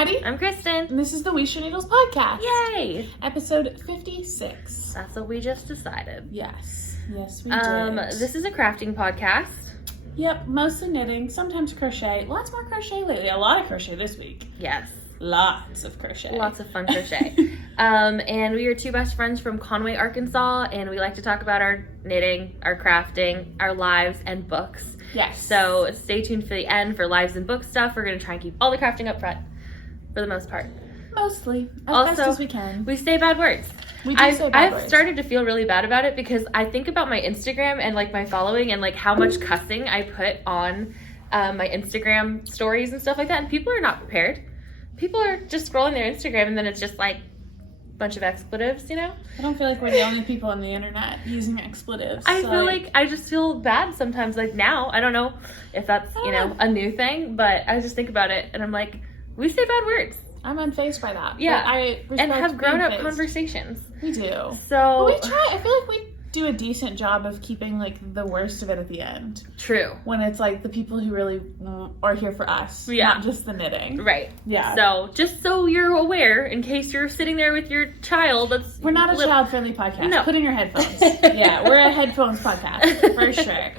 Maddie. I'm Christen. And this is the We Should Needles podcast. Yay! Episode 56. That's what we just decided. Yes. Yes, we did. This is a crafting podcast. Yep, mostly knitting, sometimes crochet. Lots more crochet lately. A lot of crochet this week. Yes. Lots of crochet. Lots of fun crochet. And we are two best friends from Conway, Arkansas, and we like to talk about our knitting, our crafting, our lives, and books. Yes. So stay tuned for the end for lives and book stuff. We're going to try and keep all the crafting up front for the most part. Mostly. As Also, best as we can. We say bad words. We do say bad words. I've started to feel really bad about it because I think about my Instagram and like my following and like how much cussing I put on my Instagram stories and stuff like that, and people are not prepared. People are just scrolling their Instagram and then it's just like a bunch of expletives, you know? I don't feel like we're the only people on the internet using expletives. I feel like I just feel bad sometimes. Like now, I don't know if that's, you know, a new thing, but I just think about it and I'm like, we say bad words. I'm unfazed by that. Yeah. I respect and have grown up being phased. Conversations. We do. So But we try. I feel like we do a decent job of keeping like the worst of it at the end. True. When it's like the people who really are here for us, not just the knitting. Right. Yeah. So just so you're aware, in case you're sitting there with your child, we're not a child-friendly podcast. No. Put in your headphones. Yeah, we're a headphones podcast for sure.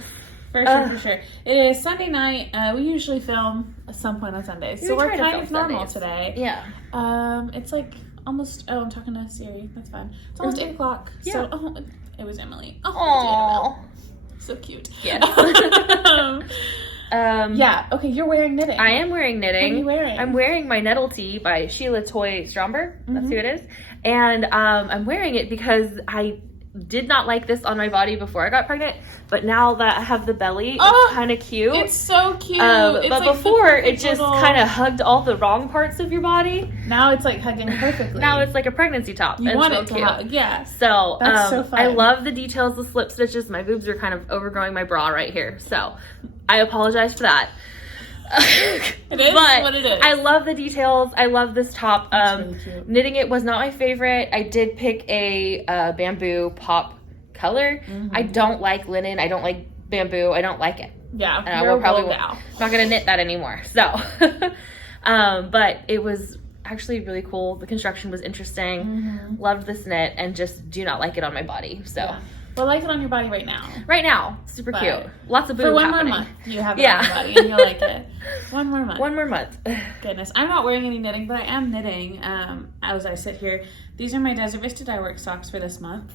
For sure. It is Sunday night. We usually film at some point on Sundays, so we're kind of normal today. Yeah. It's like almost. Oh, I'm talking to Siri. That's fine. It's almost 8 o'clock. Yeah. So it was Emily. Aww. So cute. Yes. Yeah. Okay, you're wearing knitting. I am wearing knitting. What are you wearing? I'm wearing my Nettle tee by Sheila Stromberg. That's who it is. And I'm wearing it because I did not like this on my body before I got pregnant, but now that I have the belly, it's kind of cute. It's so cute. But like before, it just kind of hugged all the wrong parts of your body. Now it's like hugging perfectly. Now it's like a pregnancy top. You want so it to cute. hug, yeah. So, that's so fun. I love the details, the slip stitches. My boobs are kind of overgrowing my bra right here, so I apologize for that. It is but what it is. I love the details. I love this top. Really cute. Knitting it was not my favorite. I did pick a bamboo pop color. I don't like linen. I don't like bamboo. I don't like it. Yeah, and we'll probably not gonna knit that anymore. So, but it was actually really cool. The construction was interesting. Loved this knit, and just do not like it on my body. So. Yeah. Well, I like it on your body right now. Right now, super cute. Lots of boobs for one happening. more month, you have it on your body, and you'll like it. One more month. One more month. Goodness, I'm not wearing any knitting, but I am knitting. As I sit here, these are my Desert Vista Dye Work socks for this month.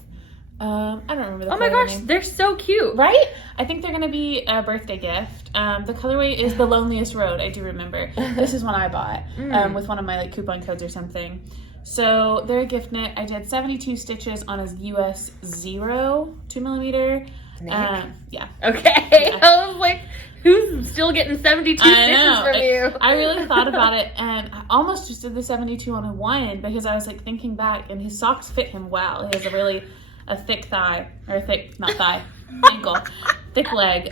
I don't remember the Oh my colorway gosh, name. they're so cute. Right? I think they're gonna be a birthday gift. The colorway is The Loneliest Road. I do remember. This is one I bought with one of my like coupon codes or something. So they're a gift knit. I did 72 stitches on a US 0 2mm. Yeah. Okay. Yeah. I was like, who's still getting 72 stitches from you? I really thought about it, and I almost just did the 72 on a 1 because I was like thinking back, and his socks fit him well. He has a thick thigh, or ankle, thick leg.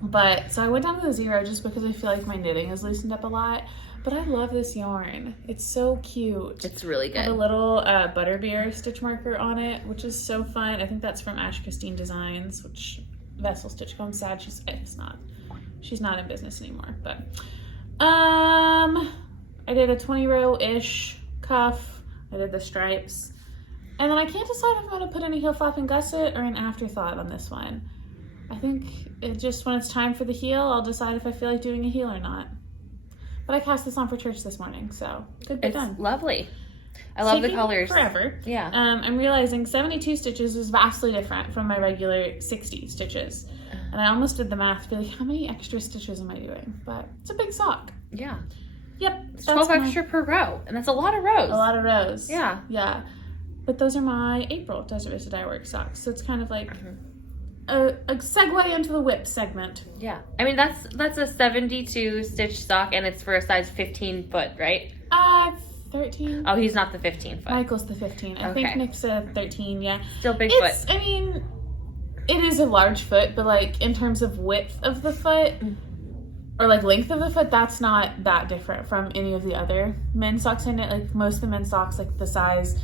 But so I went down to the 0 just because I feel like my knitting has loosened up a lot. But I love this yarn. It's so cute. It's really good. I have a little butterbeer stitch marker on it, which is so fun. I think that's from Christen Designs, which Vessel Stitch Co. I'm sad she's not in business anymore. But I did a 20-row-ish cuff. I did the stripes. And then I can't decide if I'm going to put any heel flap and gusset or an afterthought on this one. I think it just, when it's time for the heel, I'll decide if I feel like doing a heel or not. But I cast this on for church this morning, so good be done. It's lovely. I love the colors. Forever. Yeah. I'm realizing 72 stitches is vastly different from my regular 60 stitches. And I almost did the math to be like, how many extra stitches am I doing? But it's a big sock. Yeah. Yep. It's 12 extra per row, and that's a lot of rows. A lot of rows. Yeah. Yeah. But those are my April Desert Vista Dye Work socks, so it's kind of like a segue into the whip segment. Yeah. I mean, that's a 72 stitch sock, and it's for a size 15 foot, right? 13. Oh, he's not the 15 foot. Michael's the 15. I think Nick's a 13, yeah. Still big foot. I mean, it is a large foot, but like in terms of width of the foot, or like length of the foot, that's not that different from any of the other men's socks I knit. Like most of the men's socks, like the size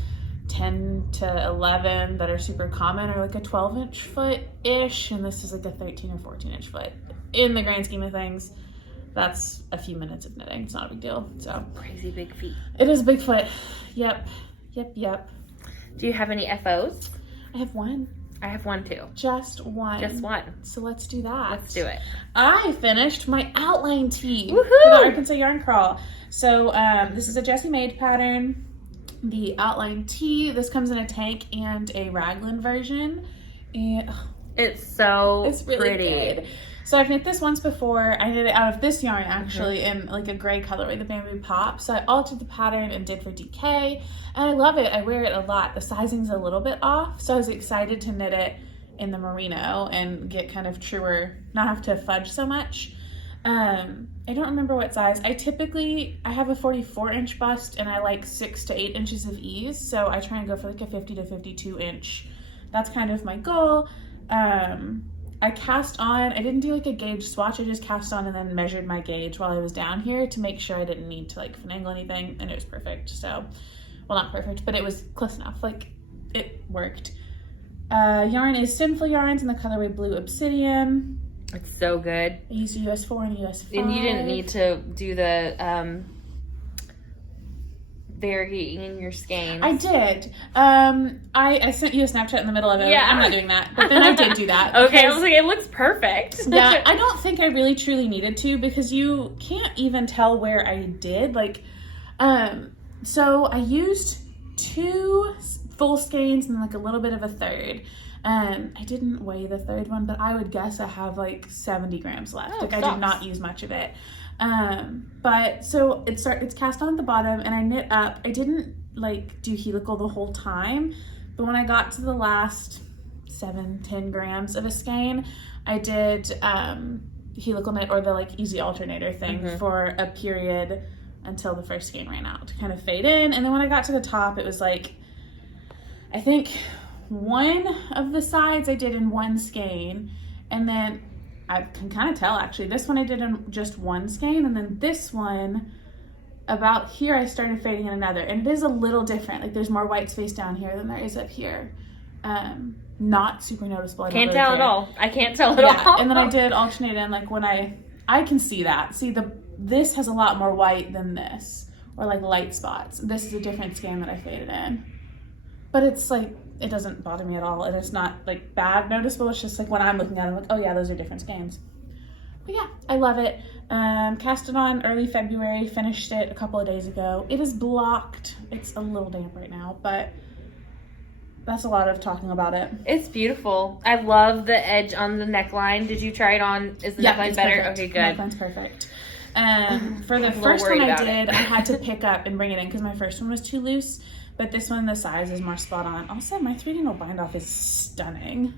10 to 11 that are super common are like a 12-inch foot-ish, and this is like a 13 or 14-inch foot in the grand scheme of things. that's a few minutes of knitting. It's not a big deal. So Crazy big feet. it is Bigfoot. Yep. Do you have any FOs? I have one. I have one too. Just one. Just one. So let's do that. Let's do it. I finished my outline tee Woohoo! for the Arkansas Yarn Crawl. So this is a Jessie Maed pattern. The outline tee. This comes in a tank and a raglan version. And It's so it's really pretty. good. So I've knit this once before. I knit it out of this yarn actually in like a gray colorway, the Bamboo Pop. So I altered the pattern and did for DK. And I love it. I wear it a lot. The sizing's a little bit off. So I was excited to knit it in the merino and get kind of truer, not have to fudge so much. I don't remember what size. I have a 44-inch bust and I like 6 to 8 inches of ease. So I try and go for like a 50 to 52 inch. That's kind of my goal. I cast on, I didn't do like a gauge swatch, I just cast on and then measured my gauge while I was down here to make sure I didn't need to like finagle anything, and it was perfect. So, well, not perfect, but it was close enough, like it worked. Yarn is Sinful yarns in the colorway Blue Obsidian. It's so good. I used a US 4 and a US 5. And you didn't need to do the varying your skeins. I did. I sent you a Snapchat in the middle of it. Yeah. I'm not doing that. But then I did do that. Okay, I was like, it looks perfect. Yeah, I don't think I really truly needed to because you can't even tell where I did. Like, so I used 2 full skeins and like a little bit of a third. I didn't weigh the third one, but I would guess I have like 70 grams left. Oh, like I did not use much of it. But so it's cast on at the bottom and I knit up. I didn't like do helical the whole time, but when I got to the last 7-10 grams of a skein, I did helical knit or the like easy alternator thing for a period until the first skein ran out to kind of fade in. And then when I got to the top, it was like, I think one of the sides I did in one skein, and then I can kind of tell actually, this one I did in just one skein, and then this one about here I started fading in another, and it is a little different. Like there's more white space down here than there is up here. Not super noticeable. Can't tell at all. I can't tell at all. And then I did alternate in like when I can see that. See this has a lot more white than this, or like light spots. This is a different skein that I faded in. But it's like, it doesn't bother me at all. And it's not like bad noticeable. It's just like when I'm looking at it, I'm like, oh yeah, those are different skeins. But yeah, I love it. Cast it on early February, finished it a couple of days ago. It is blocked. It's a little damp right now, but that's a lot of talking about it. It's beautiful. I love the edge on the neckline. Did you try it on? Is the neckline better? Perfect. Okay, good. Neckline's perfect. For the first one I did, I had to pick up and bring it in because my first one was too loose. But this one, the size is more spot on. Also, my 3-needle bind off is stunning.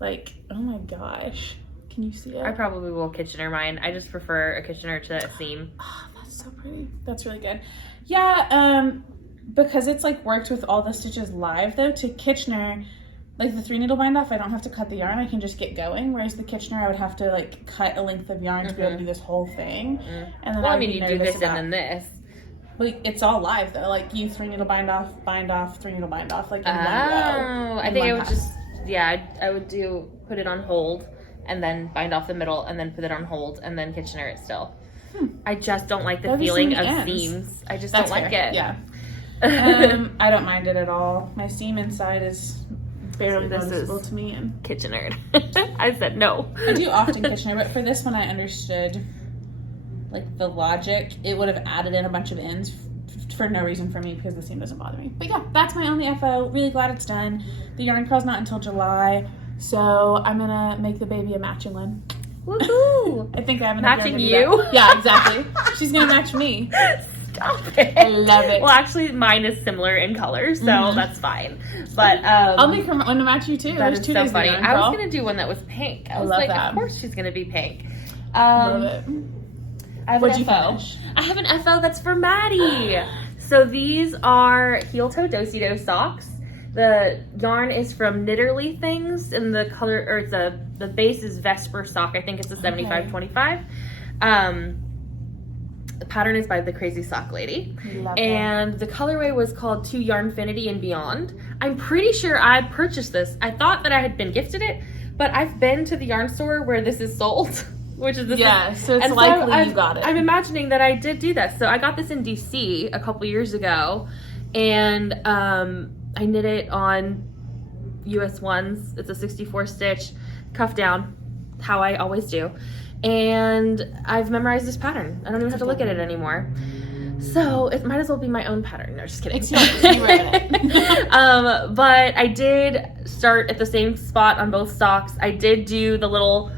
Like, oh my gosh. Can you see it? I probably will Kitchener mine. I just prefer a Kitchener to a seam. Oh, that's so pretty. That's really good. Yeah, because it's like worked with all the stitches live though, to Kitchener, like the 3-needle bind off, I don't have to cut the yarn. I can just get going. Whereas the Kitchener, I would have to like cut a length of yarn to be able to do this whole thing. And then Well, I mean, you do this and then this. Like, it's all live though. Like you 3-needle bind off, 3-needle bind off, like in one go. I think I would just, I would put it on hold and then bind off the middle and then put it on hold and then Kitchener it still. I just don't like the feeling of seams. I just don't like it. Yeah. I don't mind it at all. My seam inside is barely noticeable to me. And Kitchener. I said no. I do often Kitchener, but for this one I understood like the logic. It would have added in a bunch of ends for no reason for me because the seam doesn't bother me. But yeah, that's my only FO. Really glad it's done. The yarn crawl's not until July, so I'm gonna make the baby a matching one. Woohoo! I think I have enough matching yarn to do you. that. Yeah, exactly. She's gonna match me. Stop it. I love it. Well, actually, mine is similar in color, so that's fine. But I'll make her one to match you too. That There's is 2 so days funny. of yarn I was crawl. gonna do one that was pink. I was love like, that. of course she's gonna be pink. Love it. What'd you FO. finish? I have an FO that's for Maddie. So these are heel toe do-si-do socks. The yarn is from Knitterly Things, and the color, or it's the base is Vesper sock. I think it's a 75-25. The pattern is by the Crazy Sock Lady. And the colorway was called To Yarnfinity and Beyond. I'm pretty sure I purchased this. I thought that I had been gifted it, but I've been to the yarn store where this is sold. which is this. Yeah, so it's and likely so you got it. I'm imagining that I did do this. So I got this in DC a couple years ago, and I knit it on US ones. It's a 64 stitch, cuff down, how I always do. And I've memorized this pattern. I don't even have to look at it anymore. So it might as well be my own pattern. No, just kidding. It's yours. You wrote it. But I did start at the same spot on both socks. I did do the little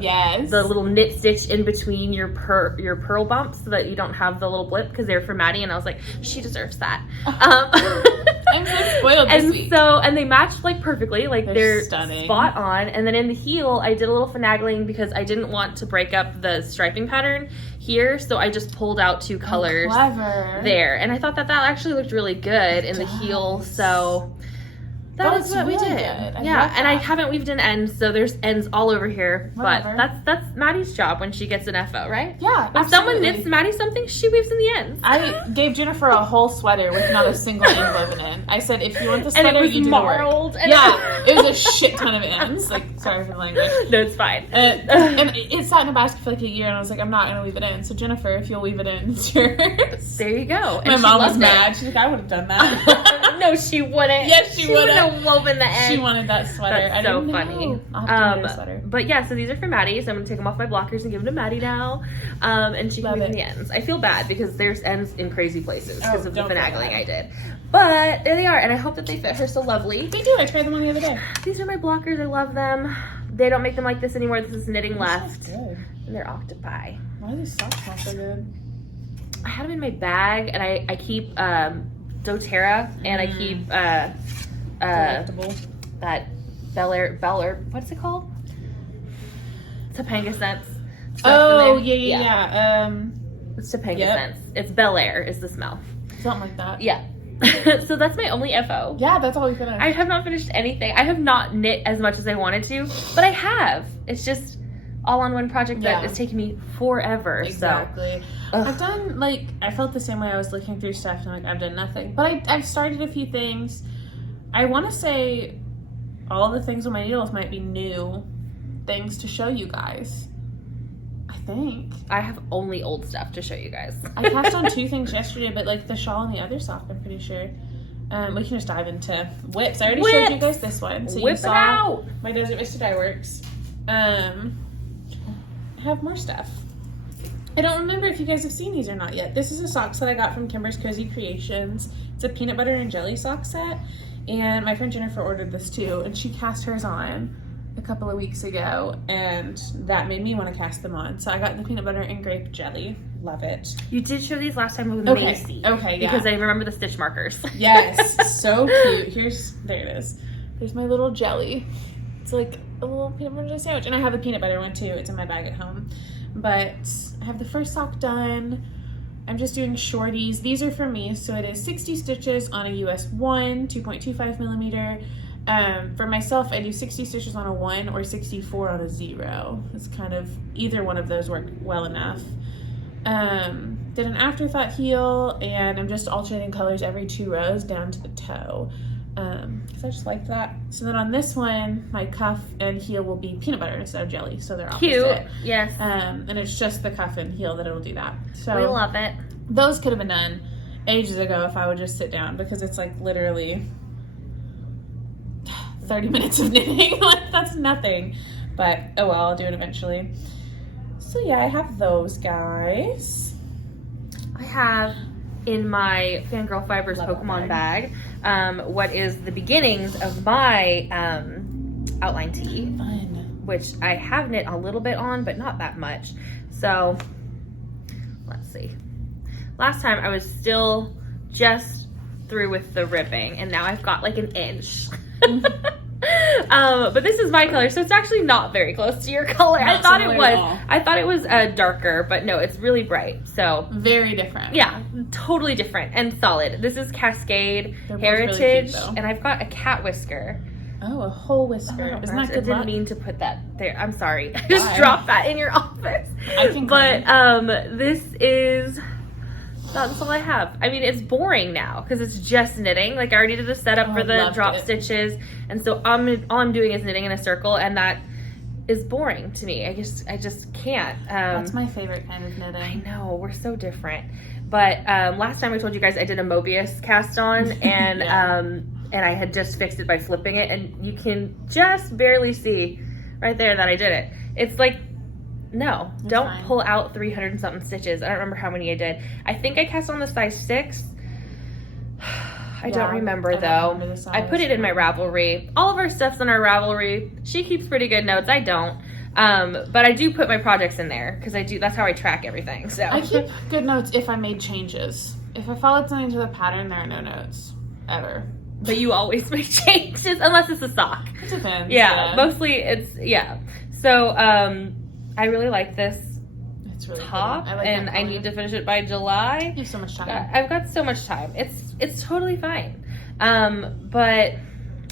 yes, the little knit stitch in between your pearl bumps so that you don't have the little blip, because they're for Maddie, and I was like, she deserves that. I'm so spoiled this week. And they matched like perfectly, like they're stunning, spot on. And then in the heel, I did a little finagling because I didn't want to break up the striping pattern here, so I just pulled out two colors there, and I thought that actually looked really good in the heel. So that is what we did. Yeah, and I haven't weaved in ends, so there's ends all over here. Whatever. But that's Maddie's job when she gets an FO, right? Yeah, when someone knits Maddie something, she weaves in the ends. I gave Jennifer a whole sweater with not a single end woven in. I said, if you want the sweater, and it was you do marled. the work. Yeah, it was a shit ton of ends. Like, sorry for the language. No, it's fine. And it sat in a basket for like a year, and I was like, I'm not gonna weave it in. So Jennifer, if you'll weave it in, it's yours. There you go. My mom was mad. She's like, I would have done that. No, she wouldn't. Yes, she would have woven the end. She wanted that sweater. That's so funny. I'll have to get her a sweater. But yeah, so these are for Maddie, so I'm gonna take them off my blockers and give them to Maddie now. And she can weave in the ends. I feel bad because there's ends in crazy places because of the finagling I did. But there they are, and I hope that they fit her so lovely. They do. I tried them on the other day. These are my blockers. I love them. They don't make them like this anymore. This is knitting left. Good. And they're octopi. Why do these socks smell so good? I have them in my bag, and I keep doTERRA, and I keep that Bel Air, what's it called? Topanga scents. Oh, yeah. It's Topanga scents. It's Bel Air is the smell. Something like that. Yeah. So that's my only FO. Yeah, that's all we finished. I have not finished anything. I have not knit as much as I wanted to, but I have. It's just all on one project that is taking me forever. Exactly. So. I've done, like, I felt the same way. I was looking through stuff and I'm like, I've done nothing. But I've started a few things. I want to say all the things on my needles might be new things to show you guys. I think. I have only old stuff to show you guys. I passed on two things yesterday, but like the shawl and the other sock, I'm pretty sure. We can just dive into whips. I already showed you guys this one. So Whip you saw it out. my Desert Vista Dye Works. I have more stuff. I don't remember if you guys have seen these or not yet. This is a sock set I got from Kimber's Cozy Creations. It's a peanut butter and jelly sock set. And my friend Jennifer ordered this too, and she cast hers on a couple of weeks ago, and that made me want to cast them on. So I got the peanut butter and grape jelly. Love it. You did show these last time with Macy. Okay, yeah. Because I remember the stitch markers. Yes, so cute. There it is. There's my little jelly. It's like a little peanut butter sandwich. And I have a peanut butter one too. It's in my bag at home. But I have the first sock done. I'm just doing shorties. These are for me. So it is 60 stitches on a US 1, 2.25 millimeter. For myself, I do 60 stitches on a 1 or 64 on a 0. It's kind of, either one of those work well enough. Did an afterthought heel, and I'm just alternating colors every 2 rows down to the toe. Because I just like that. So then on this one, my cuff and heel will be peanut butter instead of jelly. So they're opposite. Cute, yes. And it's just the cuff and heel that it'll do that. So we love it. Those could have been done ages ago if I would just sit down, because it's like literally 30 minutes of knitting. Like, that's nothing. But oh well, I'll do it eventually. So yeah, I have those guys. I have in my Fangirl Fibers Pokemon bag what is the beginnings of my outline tee. Fun. Which I have knit a little bit on, but not that much. So let's see. Last time I was still just through with the ribbing, and now I've got like an inch. But this is my color, so it's actually not very close to your color. I thought it was darker, but no, it's really bright. So very different. Yeah, totally different and solid. This is Cascade Heritage, really cute, and I've got a cat whisker. Oh, a whole whisker. Isn't that good? I didn't mean to put that there. I'm sorry. I just dropped that in your office. I can. But this is. That's all I have. I mean, it's boring now because it's just knitting. Like, I already did the setup for the drop stitches, and so all I'm doing is knitting in a circle, and that is boring to me. I just can't. That's my favorite kind of knitting. I know, we're so different. But last time I told you guys I did a Mobius cast on, and Yeah. and I had just fixed it by flipping it, and you can just barely see right there that I did it. It's like, no, don't fine. pull out 300 and something stitches. I don't remember how many I did. I think I cast on the size 6. I don't remember though. I put it in my Ravelry. All of our stuff's in our Ravelry. She keeps pretty good notes. I don't. But I do put my projects in there because that's how I track everything. So I keep good notes if I made changes. If I followed something to the pattern, there are no notes ever. But you always make changes unless it's a sock. It depends. Yeah, mostly it's So I really like this It's really top, I like and that I color. need to finish it by July. You have so much time. I've got so much time. It's totally fine. But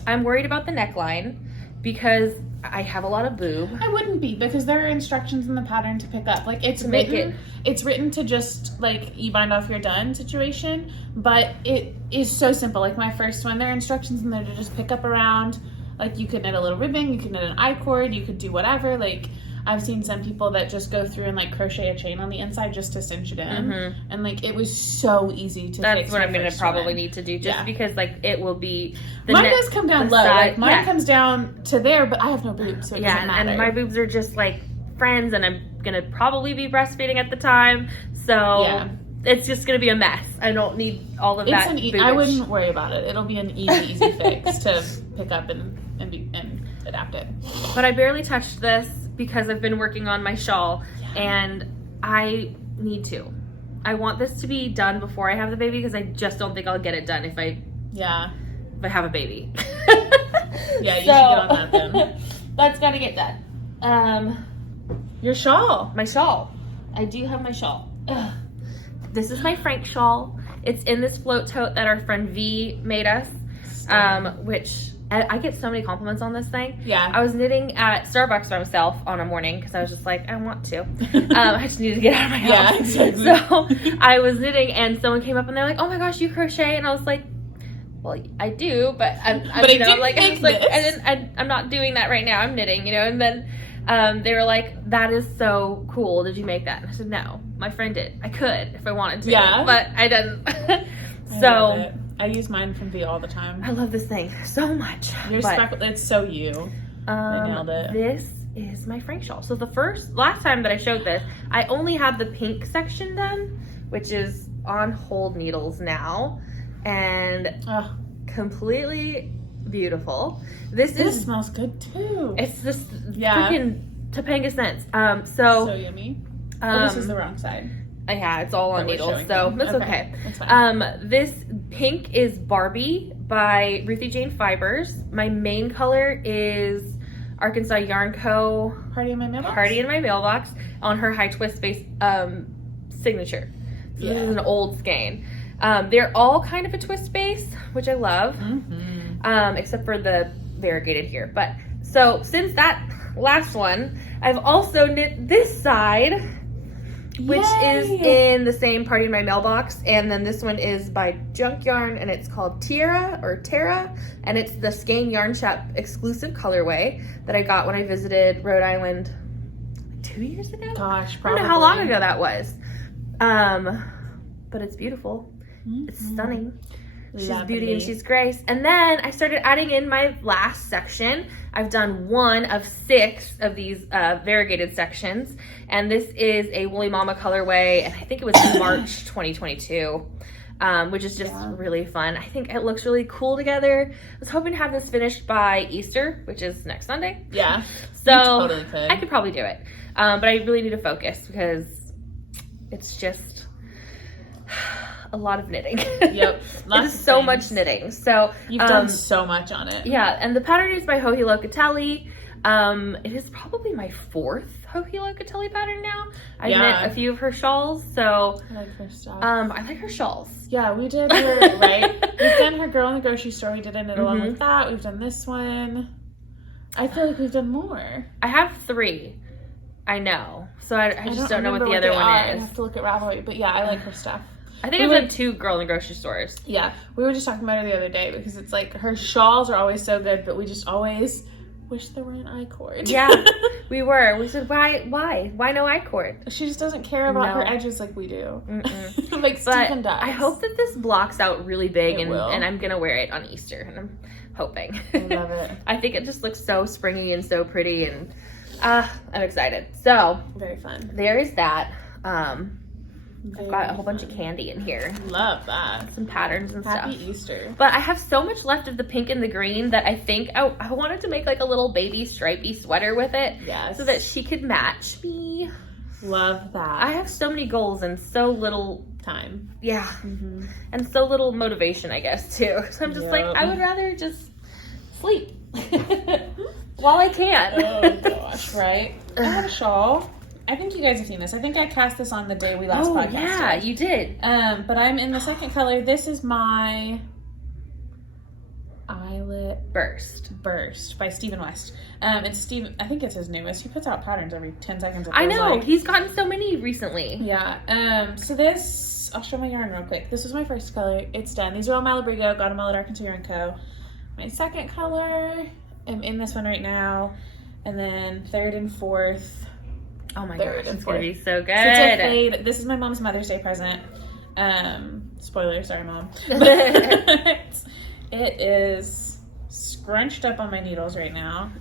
I'm worried about the neckline because I have a lot of boob. I wouldn't be, because there are instructions in the pattern to pick up. Like, it's To make written, it- it's written to just, like, you bind off, you're done situation, but it is so simple. Like, my first one, there are instructions in there to just pick up around. Like, you could knit a little ribbon, you could knit an I-cord, you could do whatever. Like, I've seen some people that just go through and, like, crochet a chain on the inside just to cinch it in. And, like, it was so easy to fix. That's what my I'm going to first probably one. need to do, just Yeah. because, like, it will be... Mine does come down the low. side- Like, mine yeah. comes down to there, but I have no boobs, so it doesn't matter. And my boobs are just, like, friends, and I'm going to probably be breastfeeding at the time, so... Yeah. It's just going to be a mess. I don't need all of that. I boobage. wouldn't worry about it. It'll be an easy fix to pick up and adapt it. But I barely touched this because I've been working on my shawl, and I need to. I want this to be done before I have the baby because I just don't think I'll get it done if I have a baby. Yeah, you should get on that then. That's got to get done. Your shawl. My shawl. I do have my shawl. Ugh. This is my Frank shawl. It's in this float tote that our friend V made us, which I get so many compliments on this thing. Yeah. I was knitting at Starbucks by myself on a morning because I was just like, I want to. I just needed to get out of my house. Yeah, exactly. So I was knitting, and someone came up and they're like, oh my gosh, you crochet? And I was like, well, I do, but I'm not doing that right now. I'm knitting, And then they were like, that is so cool. Did you make that? And I said, no, my friend did. I could if I wanted to, but I didn't. So I use mine from V all the time. I love this thing so much. It's so you. I nailed it. This is my Frank shawl. So last time that I showed this, I only had the pink section done, which is on hold needles now, and completely beautiful. This smells good too. It's just freaking Topanga scents. So yummy. This is the wrong side. Yeah, it's all on needles, so that's okay. That's fine. This pink is Barbie by Ruthie Jane Fibers. My main color is Arkansas Yarn Co. Party in my mailbox. On her high twist space signature. So this is an old skein. They're all kind of a twist base, which I love, except for the variegated here. But so since that last one, I've also knit this side, which is in the same Party in My Mailbox, and then this one is by Junk Yarn, and it's called Terra, and it's the Skein Yarn Shop exclusive colorway that I got when I visited Rhode Island 2 years ago. Gosh, I probably. don't know how long ago that was. But it's beautiful. It's stunning. She's beauty and she's grace. And then I started adding in my last section. I've done 1 of 6 of these variegated sections. And this is a Woolly Mama colorway. And I think it was in March 2022, which is just really fun. I think it looks really cool together. I was hoping to have this finished by Easter, which is next Sunday. Yeah. So you totally could. I could probably do it. But I really need to focus because it's just a lot of knitting. Yep. It is so much knitting. So you've done so much on it. Yeah, and the pattern is by Joji Locatelli. It is probably my 4th Joji Locatelli pattern now. I've knit a few of her shawls, so I like her stuff. I like her shawls. Yeah, we did her We've done her Girl in the Grocery Store. We did a knit along with that. We've done this one. I feel like we've done more. I have 3. I know. So I just don't know what the other one is. I have to look at Ravelry, but yeah, I like her stuff. I think I've done 2 Girl in the Grocery Stores. Yeah, we were just talking about her the other day because it's like her shawls are always so good, but we just always wish there were an I-cord. Yeah, we were. We said, why no I-cord? She just doesn't care about her edges like we do. Like But Stephen does. I hope that this blocks out really big, It will. and I'm gonna wear it on Easter, and I'm hoping. I love it. I think it just looks so springy and so pretty, and I'm excited. So Very fun. there is that. I've got a whole bunch of candy in here. Love that. Some patterns and Happy stuff. Easter. But I have so much left of the pink and the green that I think I wanted to make like a little baby stripy sweater with it. Yes. So that she could match me. Love that. I have so many goals and so little time. Yeah. Mm-hmm. And so little motivation, I guess, too. So I'm just like, I would rather just sleep while I can. Oh gosh, right? I have a shawl. I think you guys have seen this. I think I cast this on the day we last podcasted. Yeah, you did. But I'm in the second color. This is my Eyelet Burst by Stephen West. It's Stephen. I think it's his newest. He puts out patterns every 10 seconds. I know. He's gotten so many recently. Yeah. So this, I'll show my yarn real quick. This was my first color. It's done. These are all Malabrigo. Got them all at Arkansas Yarn Co. My second color, I'm in this one right now. And then third and fourth. Oh my Third gosh, and it's gonna be so good. So it's a fade. This is my mom's Mother's Day present. Spoiler, sorry mom. It is scrunched up on my needles right now,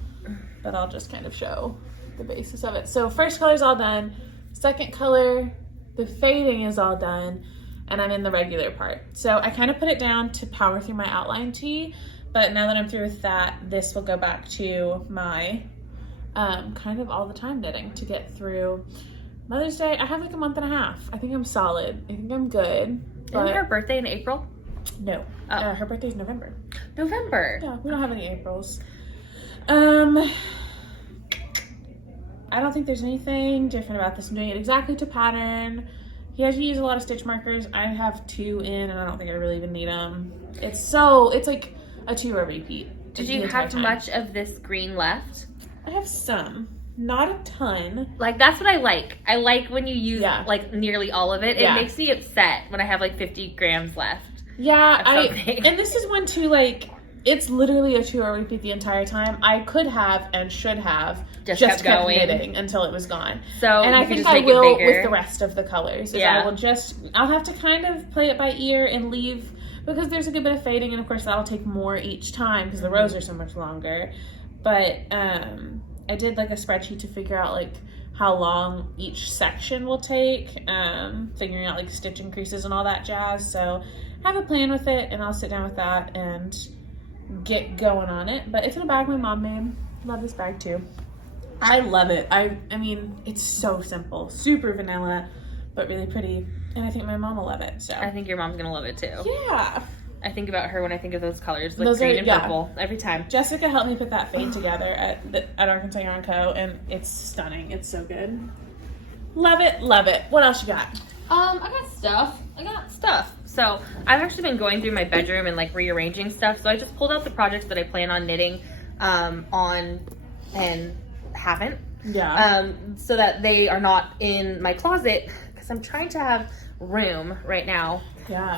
but I'll just kind of show the basis of it. So first color's all done. Second color, the fading is all done, and I'm in the regular part. So I kind of put it down to power through my outline tee, but now that I'm through with that, this will go back to my kind of all the time knitting to get through Mother's Day. I have like a month and a half. I think I'm solid. I think I'm good. Isn't her birthday in April? No. Her birthday's November. November. Yeah, we don't have any Aprils. I don't think there's anything different about this. I'm doing it exactly to pattern. He has to use a lot of stitch markers. I have 2 in, and I don't think I really even need them. It's like a 2-row repeat. Did you have much of this green left? I have some, not a ton. Like, that's what I like. I like when you use like nearly all of it. It makes me upset when I have like 50 grams left. Yeah, and this is one too, like, it's literally a 2-row repeat the entire time. I could have and should have just kept knitting until it was gone. So, and I think I will with the rest of the colors. I'll have to kind of play it by ear and leave, because there's a good bit of fading, and of course that'll take more each time because the rows are so much longer. But I did like a spreadsheet to figure out like how long each section will take, figuring out like stitch increases and all that jazz. So I have a plan with it, and I'll sit down with that and get going on it. But it's in a bag my mom made. Love this bag too. I love it. I mean, it's so simple, super vanilla, but really pretty. And I think my mom will love it. So I think your mom's gonna love it too. Yeah. I think about her when I think of those colors, like green and purple, every time. Jessica helped me put that fade together at Arkansas Yarn Co. And it's stunning. It's so good. Love it, love it. What else you got? I got stuff. So I've actually been going through my bedroom and like rearranging stuff. So I just pulled out the projects that I plan on knitting on and haven't. Yeah. So that they are not in my closet, because I'm trying to have room right now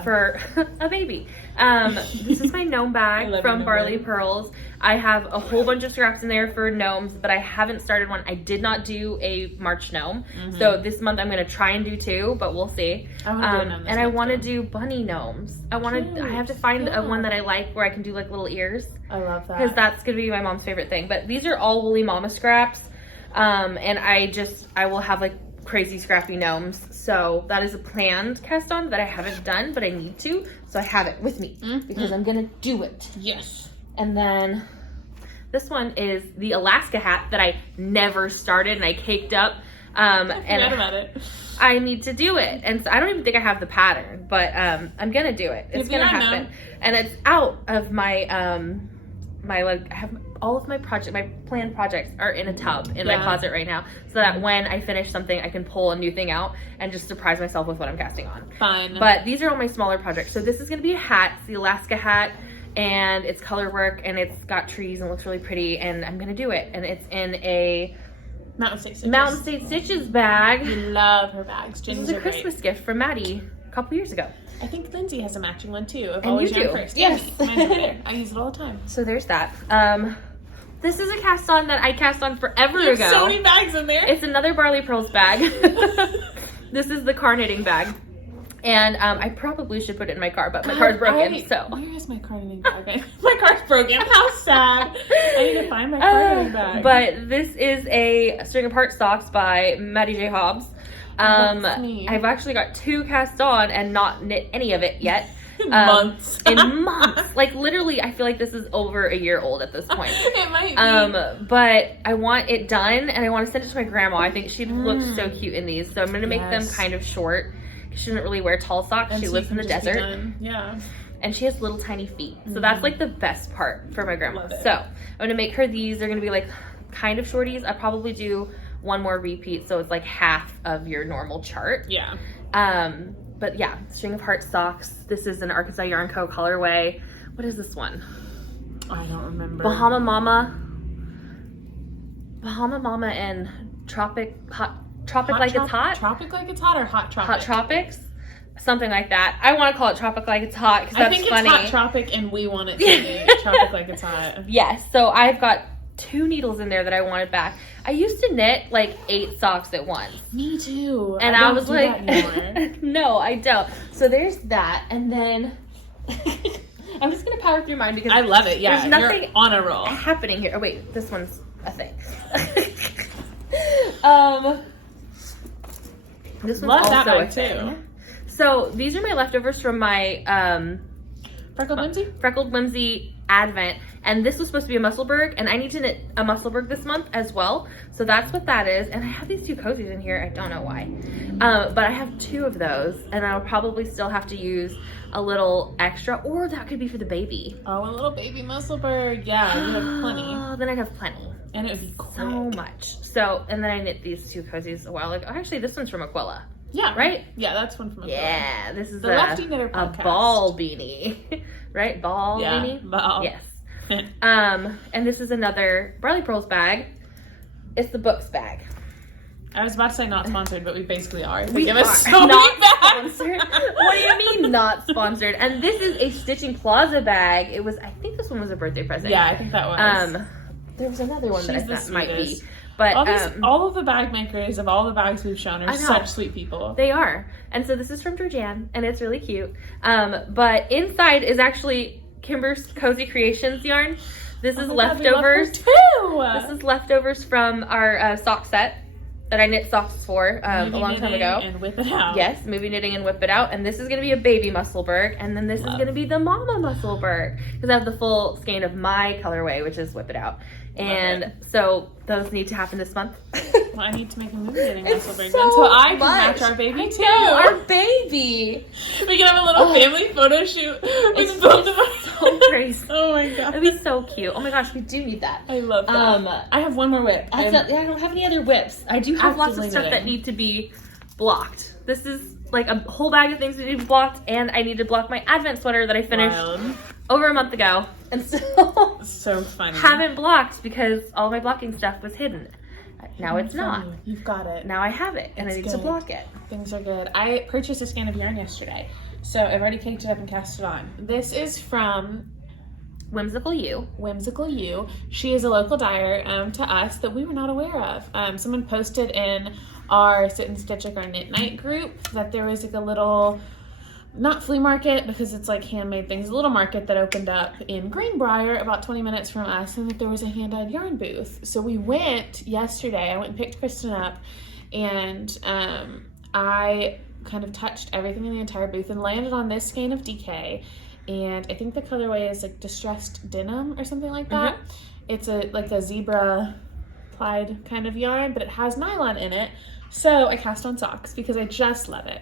for a baby. This is my gnome bag from Barley Pearls. I have a whole bunch of scraps in there for gnomes, but I haven't started one. I did not do a March gnome. So this month I'm going to try and do 2, but we'll see. And I want to do bunny gnomes. I have to find a one that I like where I can do like little ears. I love that. Because that's going to be my mom's favorite thing. But these are all Woolly Mama scraps. And I will have like crazy scrappy gnomes. So that is a planned cast on that I haven't done, but I need to. So I have it with me because I'm gonna do it. Yes. And then this one is the Alaska hat that I never started and I caked up. I forgot about it. I need to do it. And so I don't even think I have the pattern, but I'm gonna do it. It's gonna happen. And it's out of my I have all of my planned projects are in a tub in my closet right now, so that when I finish something, I can pull a new thing out and just surprise myself with what I'm casting on. Fun. But these are all my smaller projects. So this is gonna be a hat. It's the Alaska hat, and it's color work, and it's got trees and looks really pretty, and I'm gonna do it. And it's in a Mountain State Stitches bag. We love her bags. This is a Christmas gift from Maddie a couple years ago. I think Lindsay has a matching one too. And you do. First. Yes. Mine's over there. I use it all the time. So there's that. This is a cast on that I cast on forever You ago. have so many bags in there. It's another Barley Pearls bag. This is the car knitting bag. And I probably should put it in my car, but my car's broken, so. Where is my car knitting bag? My car's broken. How sad. I need to find my car knitting bag. But this is a String Apart Socks by Maddie Hobbs. That's me. I've actually got 2 cast on and not knit any of it yet. Months. In months. Like, literally, I feel like this is over a year old at this point. It might be. But I want it done, and I want to send it to my grandma. I think she'd look so cute in these. So I'm going to make them kind of short. She doesn't really wear tall socks. She lives in the desert. Yeah. And she has little tiny feet. So that's like the best part for my grandma. Love it. So I'm going to make her these. They're going to be like kind of shorties. I'll probably do one more repeat. So it's like half of your normal chart. Yeah. But yeah, String of Heart Socks. This is an Arkansas Yarn Co. colorway. What is this one? I don't remember. Bahama Mama and Tropic Like It's Hot? Tropic Like It's Hot or Hot Tropic? Hot Tropics? Something like that. I want to call it Tropic Like It's Hot because that's funny. I think it's Hot Tropic and we want it to be Tropic Like It's Hot. Yes, so I've got 2 needles in there that I wanted back. I used to knit like 8 socks at once. Me too. And I was like, no, I don't. So there's that. And then I'm just going to power through mine because I love it. Yeah. there's nothing You're on a roll. happening here. Oh, wait, this one's a thing. This one's Love that also bag a thing. too. So these are my leftovers from my Freckled Whimsy? Freckled Whimsy Advent, and this was supposed to be a Musselburgh, and I need to knit a Musselburgh this month as well, so that's what that is. And I have these 2 cozies in here. I don't know why, but I have 2 of those, and I'll probably still have to use a little extra, or that could be for the baby. Oh, a little baby Musselburgh. Yeah, you have plenty. Then I'd have plenty. And it would be quick. So much. So, and then I knit these 2 cozies a while ago. Actually, this one's from Aquila. Yeah. Right? Yeah, that's one from Yeah, this is the Lefty Knitter a podcast. ball beanie. Right? Ball beanie? Ball. Yes. And this is another Barley Pearls bag. It's the books bag. I was about to say not sponsored, but we basically are. They We give are us so not many bags. sponsored. What do you mean not sponsored? And this is a Stitching Plaza bag. It was, I think this one was a birthday present. Yeah, I think that was. There was another one that I She's the thought might be. sweetest. But all of the bag makers of all the bags we've shown are such sweet people. They are. And so this is from Georgianne, and it's really cute. But inside is actually Kimber's Cozy Creations yarn. This is leftovers. This is leftovers from our sock set that I knit socks for a long time ago. And whip it out. Yes, movie knitting and whip it out. And this is going to be a baby Musselburgh. And then this is going to be the mama Musselburgh. Because I have the full skein of my colorway, which is whip it out. And so those need to happen this month. Well, I need to make a movie knitting Musselburgh so I can match our baby too. Our baby. We can have a little family photo shoot with both of us. So crazy. Oh my god. That'd be so cute. Oh my gosh, we do need that. I love that. I have one more whip. I don't have any other whips. I do have lots of stuff knitting that need to be blocked. This is like a whole bag of things that need to be blocked, and I need to block my Advent sweater that I finished over a month ago, and still so funny. haven't blocked because all my blocking stuff was hidden. Now it's not. You've got it. Now I have it, and I need to block it. Things are good. I purchased a skein of yarn yesterday, so I've already caked it up and cast it on. This is from Whimsical Ewe. Whimsical Ewe. She is a local dyer to us that we were not aware of. Someone posted in our Sit and Stitch Like Our Knit Night group that there was like a little, not flea market because it's like handmade things, a little market that opened up in Greenbrier about 20 minutes from us, and that there was a hand-dyed yarn booth. So we went yesterday. I went and picked Christen up, and I kind of touched everything in the entire booth and landed on this skein of DK. And I think the colorway is like distressed denim or something like that. It's like a zebra plaid kind of yarn, but it has nylon in it. So I cast on socks because I just love it.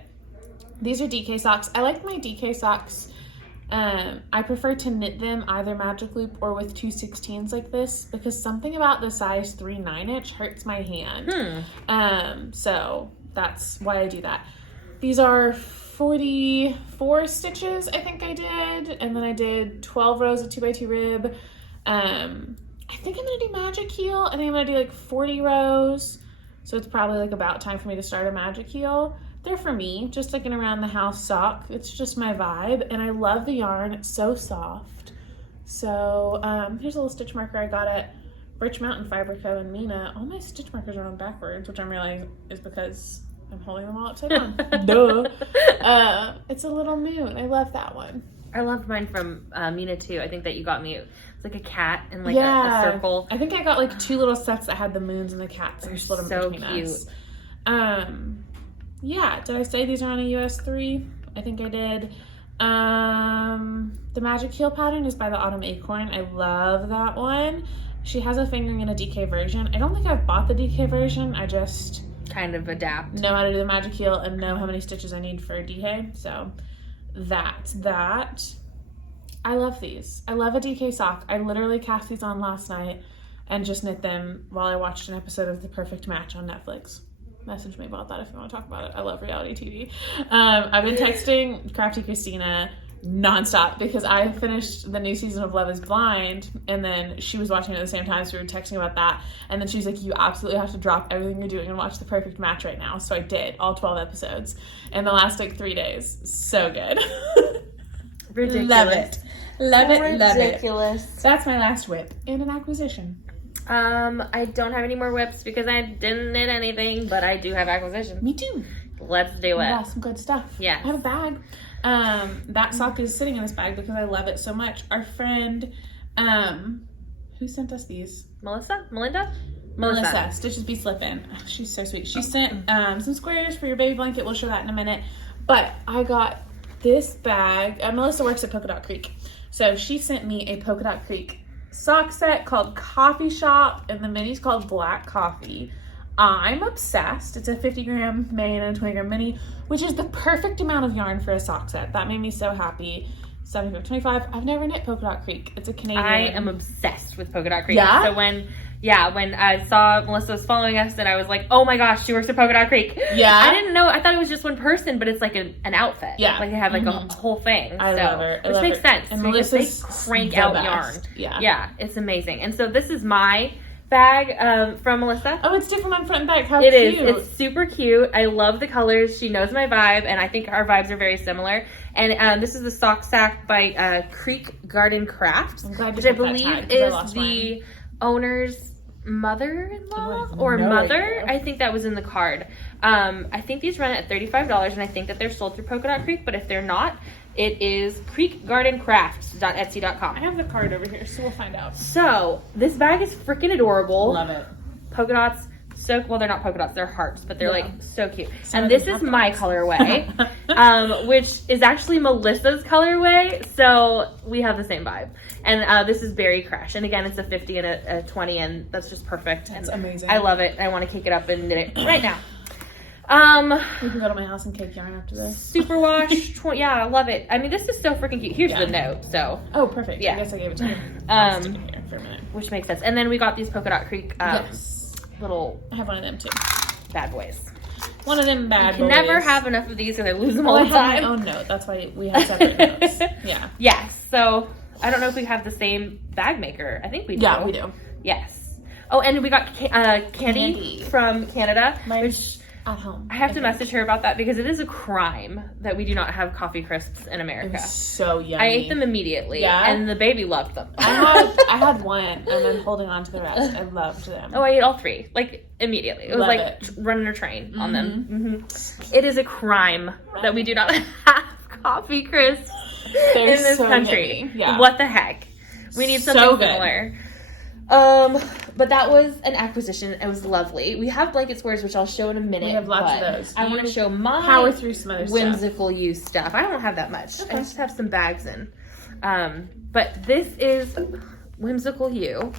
These are DK socks. I like my DK socks. I prefer to knit them either magic loop or with 2/16s like this because something about the size 3 9-inch hurts my hand. So that's why I do that. These are 44 stitches, I think I did, and then I did 12 rows of 2x2 rib. I think I'm gonna do magic heel. I think I'm gonna do like 40 rows, so it's probably like about time for me to start a magic heel. They're for me, just like an around the house sock. It's just my vibe, and I love the yarn. It's so soft. So here's a little stitch marker I got at Birch Mountain Fiber Co. and Mina, all my stitch markers are on backwards, which I'm realizing is because I'm holding them all upside down. Duh. It's a little moon. I love that one. I loved mine from Mina too. I think that you got me. It's like a cat and like a circle. I think I got like 2 little sets that had the moons and the cats and split them so between cute. us. Yeah, did I say these are on a US 3? I think I did. The Magic Heel pattern is by the Autumn Acorn. I love that one. She has a fingering in a DK version. I don't think I've bought the DK version. I just kind of adapt. Know how to do the Magic Heel and know how many stitches I need for a DK. So that's that. I love these. I love a DK sock. I literally cast these on last night and just knit them while I watched an episode of The Perfect Match on Netflix. Message me about that if you want to talk about it. I love reality TV. I've been texting Crafty Christina nonstop because I finished the new season of Love is Blind and then she was watching it at the same time, so we were texting about that, and then she's like, you absolutely have to drop everything you're doing and watch The Perfect Match right now. So I did, all 12 episodes in the last like 3 days. So good. Ridiculous. Love it. Love it. Ridiculous. That's my last whip and an acquisition. I don't have any more whips because I didn't knit anything, but I do have acquisition. Me too. Let's do it. Yeah, some good stuff. Yeah. I have a bag. That sock is sitting in this bag because I love it so much. Our friend, who sent us these? Melissa, Stitches Be Slippin'. Oh, she's so sweet. She sent some squares for your baby blanket. We'll show that in a minute. But I got this bag. Melissa works at Polka Dot Creek. So she sent me a Polka Dot Creek sock set called Coffee Shop, and the mini's called Black Coffee. I'm obsessed. It's a 50-gram main and a 20-gram mini, which is the perfect amount of yarn for a sock set. That made me so happy. 75.25. I've never knit Polka Dot Creek. It's a Canadian. I am obsessed with Polka Dot Creek. Yeah? So when I saw Melissa was following us, and I was like, oh my gosh, she works at Polka Dot Creek. Yeah. I didn't know. I thought it was just one person, but it's like an outfit. Yeah. Like they have like a whole thing. I love her. Which makes sense. And because Melissa's they crank the out best. yarn. Yeah. Yeah. It's amazing. And so this is my bag from Melissa. Oh, it's different on front and back. How It cute. is. It's super cute. I love the colors. She knows my vibe, and I think our vibes are very similar. And this is the sock sack by Creek Garden Crafts, I'm glad you which I put that believe tag, 'cause I is lost the mine. owner's mother-in-law Oh, or no mother. idea. I think that was in the card. I think these run at $35, and I think that they're sold through Polka Dot Creek, but if they're not, it is creekgardencrafts.etsy.com. I have the card over here, so we'll find out. So this bag is freaking adorable. Love it. Polka dots, so well, they're not polka dots, they're hearts, but they're like so cute. Some and of this them is have my dots. colorway, which is actually Melissa's colorway, so we have the same vibe. And this is Berry Crash, and again, it's a 50 and a 20, and that's just perfect. That's and amazing. I love it. I want to kick it up and knit it right now. We can go to my house and cake yarn after this. Superwash, yeah, I love it. I mean, this is so freaking cute. Here's the note, so. Oh, perfect. Yeah. I guess I gave it to you. I'll stick it here for a minute. Which makes sense. And then we got these Polka Dot Creek Yes. little I have one of them too. bad boys. One of them bad I can boys. never have enough of these because I lose them Oh, all I the have time. my own note. That's why we have separate notes. Yeah. Yes. So I don't know if we have the same bag maker. I think we do. Yeah, we do. Yes. Oh, and we got candy from Canada, which At home. I have to message her about that because it is a crime that we do not have coffee crisps in America. It was so yummy. I ate them immediately, Yeah? and the baby loved them. I had one, and I'm holding on to the rest. I loved them. Oh, I ate all 3, like, immediately. It was Love like it. running a train on them. It is a crime that we do not have coffee crisps They're in this so country. yummy. Yeah. What the heck? We need something So good. similar. But that was an acquisition. It was lovely. We have blanket squares, which I'll show in a minute. We have lots of but those. I want to show my Power through some other stuff. whimsical Ewe stuff. I don't have that much. Okay. I just have some bags in. But this is Whimsical Ewe.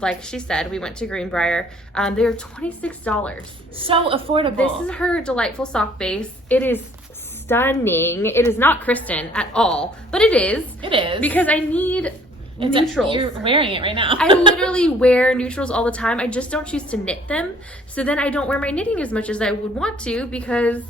Like she said, we went to Greenbrier. They're $26. So affordable. This is her delightful sock base. It is stunning. It is not Christen at all, but it is. It is. Because I need neutrals. You're wearing it right now. I literally wear neutrals all the time. I just don't choose to knit them. So then I don't wear my knitting as much as I would want to because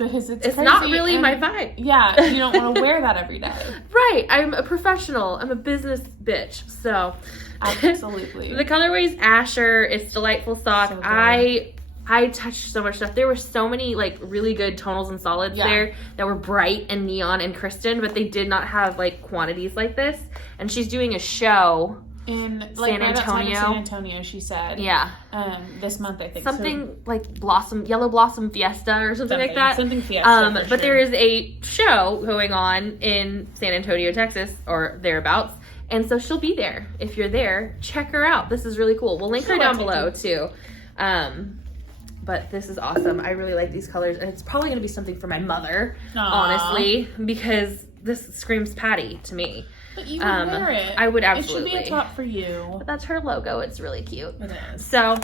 it's not crazy, really and my vibe. Yeah, you don't want to wear that every day. Right. I'm a professional. I'm a business bitch. So Absolutely. the colorway is Asher. It's delightful sock. So good. I touched so much stuff. There were so many like really good tonals and solids there that were bright and neon and Christen, but they did not have like quantities like this. And she's doing a show in like San right outside Antonio. of San Antonio, she said. Yeah. This month I think Something like Yellow Blossom Fiesta or something like that. Something Fiesta. But there is a show going on in San Antonio, Texas, or thereabouts, and so she'll be there. If you're there, check her out. This is really cool. We'll link her down below too. But this is awesome. I really like these colors, and it's probably going to be something for my mother, honestly, because this screams Patty to me. But you would wear it. I would absolutely. It should be a top for you. But that's her logo. It's really cute. It is. So,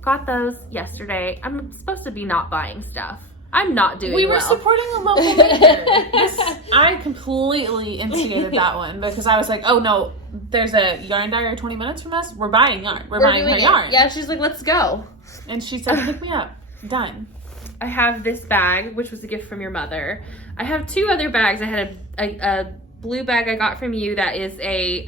got those yesterday. I'm supposed to be not buying stuff. I'm not doing well. We were supporting a local vendor. I completely instigated that one because I was like, oh no, there's a yarn diary 20 minutes from us. We're buying yarn. We're buying her yarn. Yeah, she's like, let's go. And she said, pick me up. Done. I have this bag, which was a gift from your mother. I have 2 other bags. I had a blue bag I got from you that is a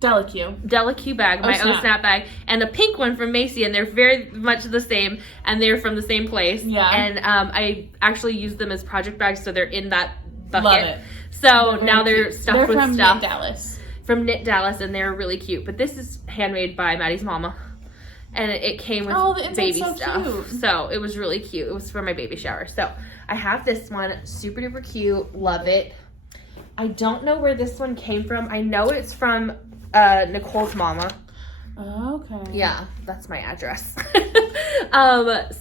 Delique bag, my own snap bag, and a pink one from Macy, and they're very much the same, and they're from the same place. Yeah. And I actually use them as project bags, so they're in that bucket. Love it. So now they're stuffed with from stuff. Knit Dallas. From Knit Dallas, and they're really cute. But this is handmade by Maddie's mama. And it came with baby stuff. Cute. So it was really cute. It was for my baby shower. So I have this one. Super duper cute. Love it. I don't know where this one came from. I know it's from Nicole's mama. Okay. Yeah, that's my address.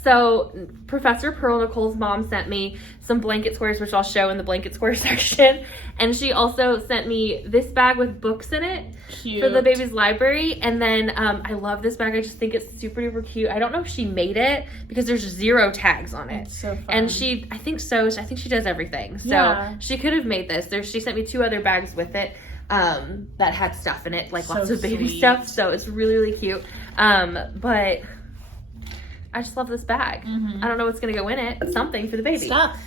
So Professor Pearl, Nicole's mom, sent me some blanket squares, which I'll show in the blanket square section. And she also sent me this bag with books in it. Cute. For the baby's library. And then I love this bag. I just think it's super duper cute. I don't know if she made it because there's 0 tags on it. It's so fun. And I think she does everything. So she could have made this. She sent me 2 other bags with it. That had stuff in it, like lots of baby stuff. So it's really, really cute. But I just love this bag. Mm-hmm. I don't know what's gonna go in it. Something for the baby. Stuff.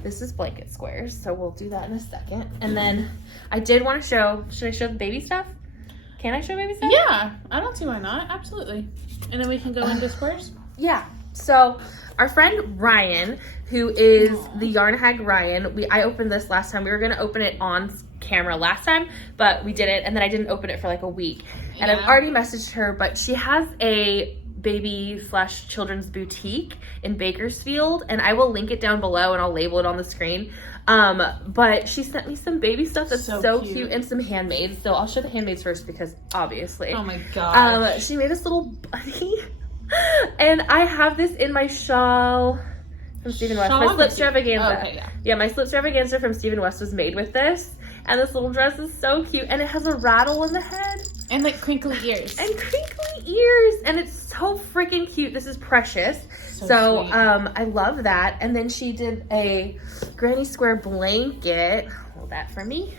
This is blanket squares, so we'll do that in a second. And then I did want to show. Should I show the baby stuff? Can I show baby stuff? Yeah, I don't see why not. Absolutely. And then we can go into squares. Yeah. So our friend Ryan, who is the Yarn Hag Ryan, I opened this last time. We were going to open it on camera last time, but we didn't. And then I didn't open it for like a week. And I've already messaged her, but she has a baby/children's boutique in Bakersfield, and I will link it down below and I'll label it on the screen. But she sent me some baby stuff that's so cute and some handmaids. So I'll show the handmaids first because obviously. Oh my god. She made this little bunny. And I have this in my shawl from Stephen West. My slip extravaganza. Okay, yeah. Yeah, my slip extravaganza from Stephen West was made with this. And this little dress is so cute. And it has a rattle in the head. And like crinkly ears. And crinkly ears. And it's so freaking cute. This is precious. So I love that. And then she did a granny square blanket. Hold that for me.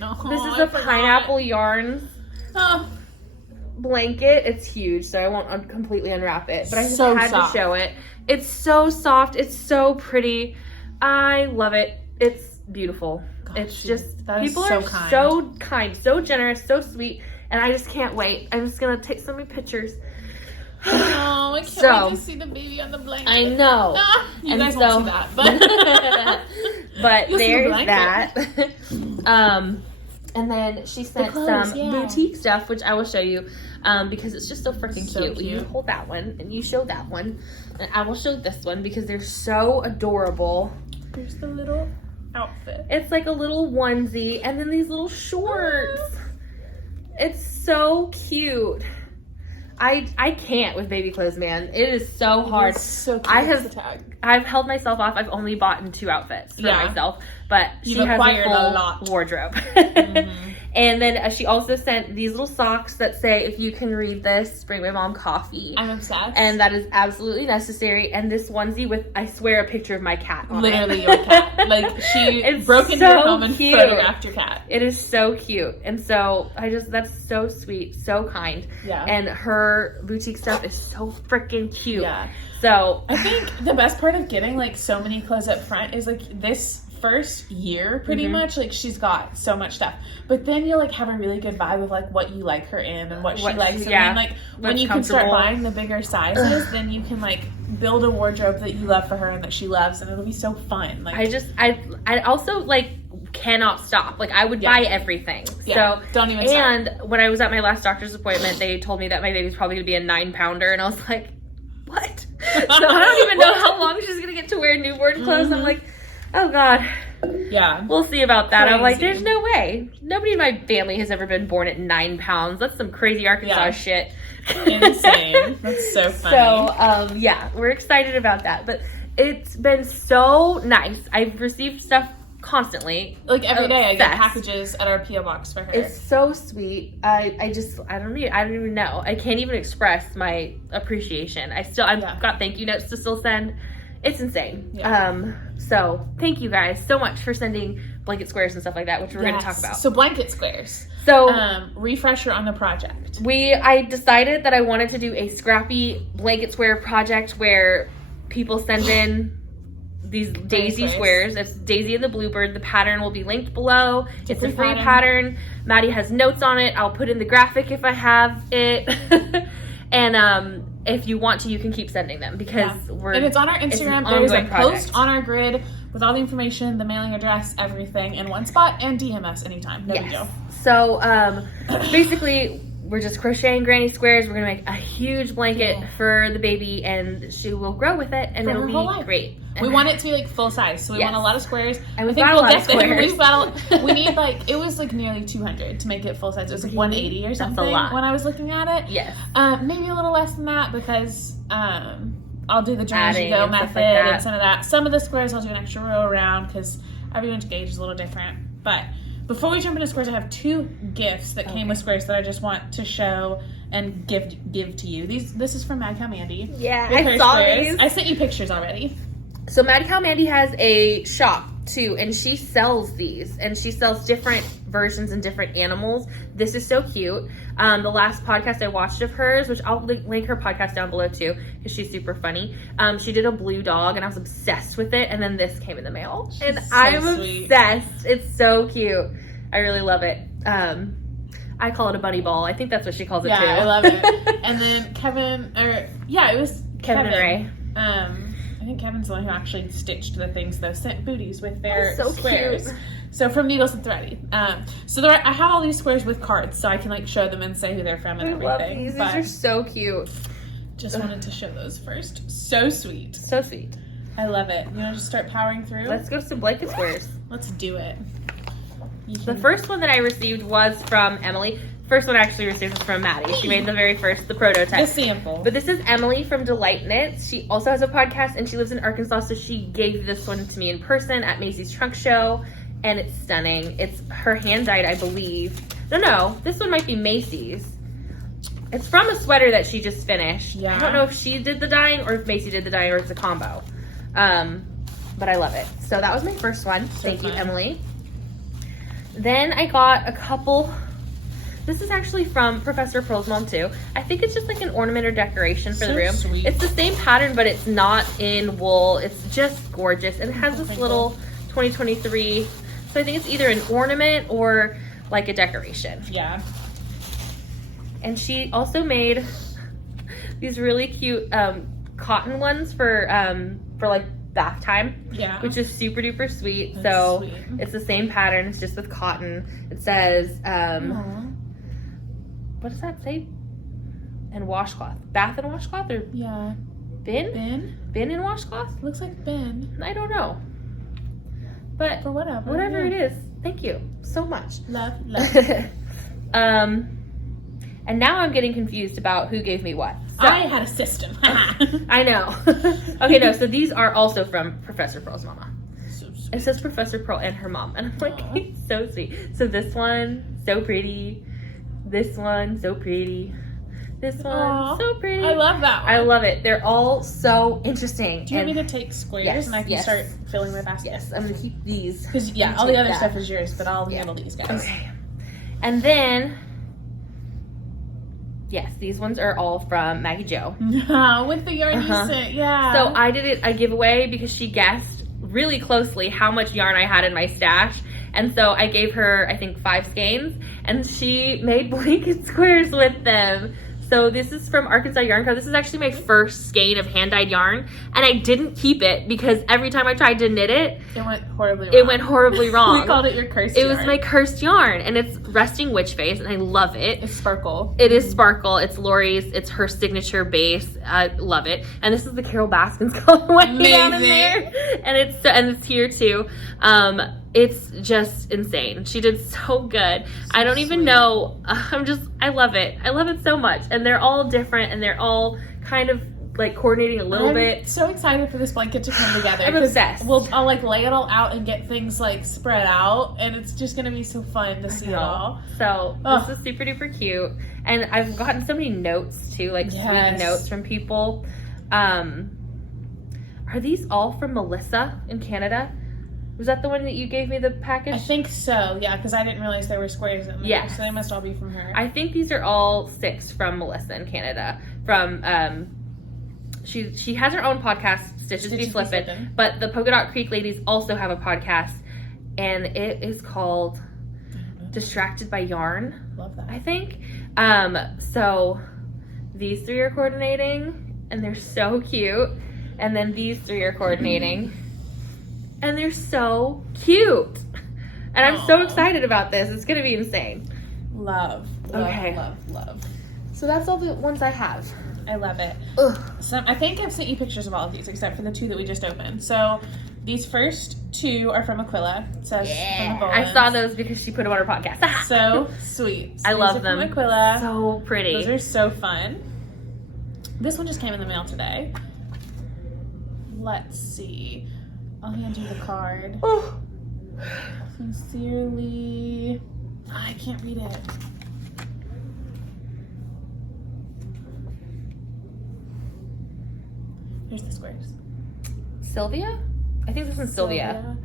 Oh, this is a pineapple yarns blanket. It's huge, so I won't completely unwrap it. But I just had to show it. It's so soft. It's so pretty. I love it. It's beautiful. Gosh, it's just, people are so kind, so generous, so sweet. And I just can't wait. I'm just going to take so many pictures. Oh, I can't wait to see the baby on the blanket. I know. You guys won't see that, but but there's that. And then she sent some boutique stuff, which I will show you because it's just so freaking cute. You hold that one and you show that one, and I will show this one because they're so adorable. Here's the little outfit. It's like a little onesie, and then these little shorts. It's so cute. I can't with baby clothes, man. It is so hard. So cute. I've held myself off. I've only bought 2 outfits for myself, but she has a full wardrobe. And then she also sent these little socks that say, "If you can read this, bring my mom coffee." I'm obsessed. And that is absolutely necessary. And this onesie with, I swear, a picture of my cat on Literally it. your cat. Like, she broke into your home and photographed your cat. It is so cute. And so, that's so sweet, so kind. Yeah. And her boutique stuff is so freaking cute. Yeah. So, I think the best part of getting, like, so many clothes up front is, like, this first year, pretty much, like, she's got so much stuff. But then you'll, like, have a really good vibe of, like, what you like her in and what she likes. And then, like, when you can start buying the bigger sizes, then you can, like, build a wardrobe that you love for her and that she loves, and it'll be so fun. Like, I also, like, cannot stop. Like, I would buy everything. Yeah, so don't even stop. And when I was at my last doctor's appointment, they told me that my baby's probably going to be a 9-pounder, and I was like, what? So I don't even know how long she's going to get to wear newborn clothes. I'm like, oh God. Yeah. We'll see about that. Crazy. I'm like, there's no way. Nobody in my family has ever been born at 9 pounds. That's some crazy Arkansas shit. Insane. That's so funny. So, yeah, we're excited about that. But it's been so nice. I've received stuff constantly. Like every day I get packages at our P.O. box for her. It's so sweet. I don't even know. I can't even express my appreciation. I've got thank you notes to still send. It's insane. Yeah. So thank you guys so much for sending blanket squares and stuff like that, which we're going to talk about. So blanket squares. So refresher on the project. I decided that I wanted to do a scrappy blanket square project where people send in these daisy squares. It's Daisy and the Bluebird. The pattern will be linked below. It's a free pattern. Maddie has notes on it. I'll put in the graphic if I have it. And if you want to, you can keep sending them because and it's on our Instagram. There's a post on our grid with all the information, the mailing address, everything in one spot, and DM us anytime. No big deal. So basically, we're just crocheting granny squares. We're gonna make a huge blanket for the baby, and she will grow with it, and it'll be great. We want it to be like full size, so we want a lot of squares. And I think we'll get there. We need it was like nearly 200 to make it full size. It was like 180 or something. That's a lot. When I was looking at it. Yes. Maybe a little less than that because I'll do the join-as-you-go method and some of that. Some of the squares I'll do an extra row around because everyone's gauge is a little different. But before we jump into squares, I have 2 gifts that came with squares that I just want to show and give to you. This is from Mad Cow Mandy. Yeah, I saw these. I sent you pictures already. So Mad Cow Mandy has a shop too, and she sells these, and she sells different versions and different animals. This is so cute. The last podcast I watched of hers, which I'll link her podcast down below too, because she's super funny. She did a blue dog, and I was obsessed with it. And then this came in the mail, and I'm obsessed. It's so cute. I really love it. I call it a bunny ball. I think that's what she calls it too. Yeah, I love it. And then Kevin and Ray. I think Kevin's the one who actually stitched the things, though, sent booties with their squares. Cute. So from Needles and Thready. I have all these squares with cards, so I can like show them and say who they're from and everything. Love these. These are so cute. Just wanted to show those first. So sweet. So sweet. I love it. You want to just start powering through? Let's go to some blanket squares. Let's do it. The first one that I received was from Emily. First one I actually received was from Maddie. She made the prototype. The sample. But this is Emily from Delight Knits. She also has a podcast, and she lives in Arkansas, so she gave this one to me in person at Macy's Trunk Show, and it's stunning. It's her hand-dyed, I believe. No, this one might be Macy's. It's from a sweater that she just finished. Yeah. I don't know if she did the dyeing or if Macy did the dyeing or it's a combo. But I love it. So that was my first one. Thank you, Emily. Then I got a couple. This is actually from Professor Pearl's mom too. I think it's just like an ornament or decoration for the room. Sweet. It's the same pattern, but it's not in wool. It's just gorgeous. And it has this little 2023. So I think it's either an ornament or like a decoration. Yeah. And she also made these really cute cotton ones for like bath time. Yeah. Which is super duper sweet. That's so sweet. It's the same pattern. It's just with cotton. It says what does that say? And washcloth. Bath and washcloth or bin? Bin and washcloth? Looks like bin. I don't know. But whatever it is. Thank you so much. Love. And now I'm getting confused about who gave me what. So, I had a system. I know. Okay, no, so these are also from Professor Pearl's mama. So sweet. It says Professor Pearl and her mom. And I'm like, it's so sweet. So this one, so pretty. This one, so pretty. This one, so pretty. I love that one. I love it. They're all so interesting. Do you want me to take squares and I can start filling my basket? Yes, I'm going to keep these. Because, all the other stuff is yours, but I'll handle these guys. Okay. And then, yes, these ones are all from Maggie Jo. With the yarn you sent, yeah. So I did a giveaway because she guessed really closely how much yarn I had in my stash. And so I gave her, I think, 5 skeins, and she made blanket squares with them. So this is from Arkansas Yarn Co. This is actually my first skein of hand-dyed yarn, and I didn't keep it because every time I tried to knit it, it went horribly wrong. It went horribly wrong. We called it your cursed yarn. It was my cursed yarn, and it's Resting Witch Face, and I love it. It's sparkle. It is sparkle. It's Lori's. It's her signature base. I love it. And this is the Carol Baskins colorway down in there, and it's here too. It's just insane. She did so good. I don't even know. I love it. I love it so much. And they're all different, and they're all kind of like coordinating a little bit. I'm so excited for this blanket to come together. I'm obsessed. I'll like lay it all out and get things like spread out, and it's just gonna be so fun to see it all. So this is super duper cute, and I've gotten so many notes too, like sweet notes from people. Are these all from Melissa in Canada? Was that the one that you gave me the package? I think so, yeah, because I didn't realize there were squares in there. Yeah. So they must all be from her. I think these are all 6 from Melissa in Canada. From she has her own podcast, Stitches Be Flippin', but the Polka Dot Creek ladies also have a podcast, and it is called Distracted by Yarn. Love that. I think. So these 3 are coordinating, and they're so cute. And then these 3 are coordinating. And they're so cute. And I'm so excited about this. It's going to be insane. Love. Okay. Love. So that's all the ones I have. I love it. Ugh. So I think I've sent you pictures of all of these, except for the 2 that we just opened. So these first 2 are from Aquila. It says from the I saw those because she put them on her podcast. So sweet. So I love them. From Aquila. So pretty. Those are so fun. This one just came in the mail today. Let's see. I'll hand you the card. Oh. Sincerely. I can't read it. Here's the squares. Sylvia? I think this one's Sylvia.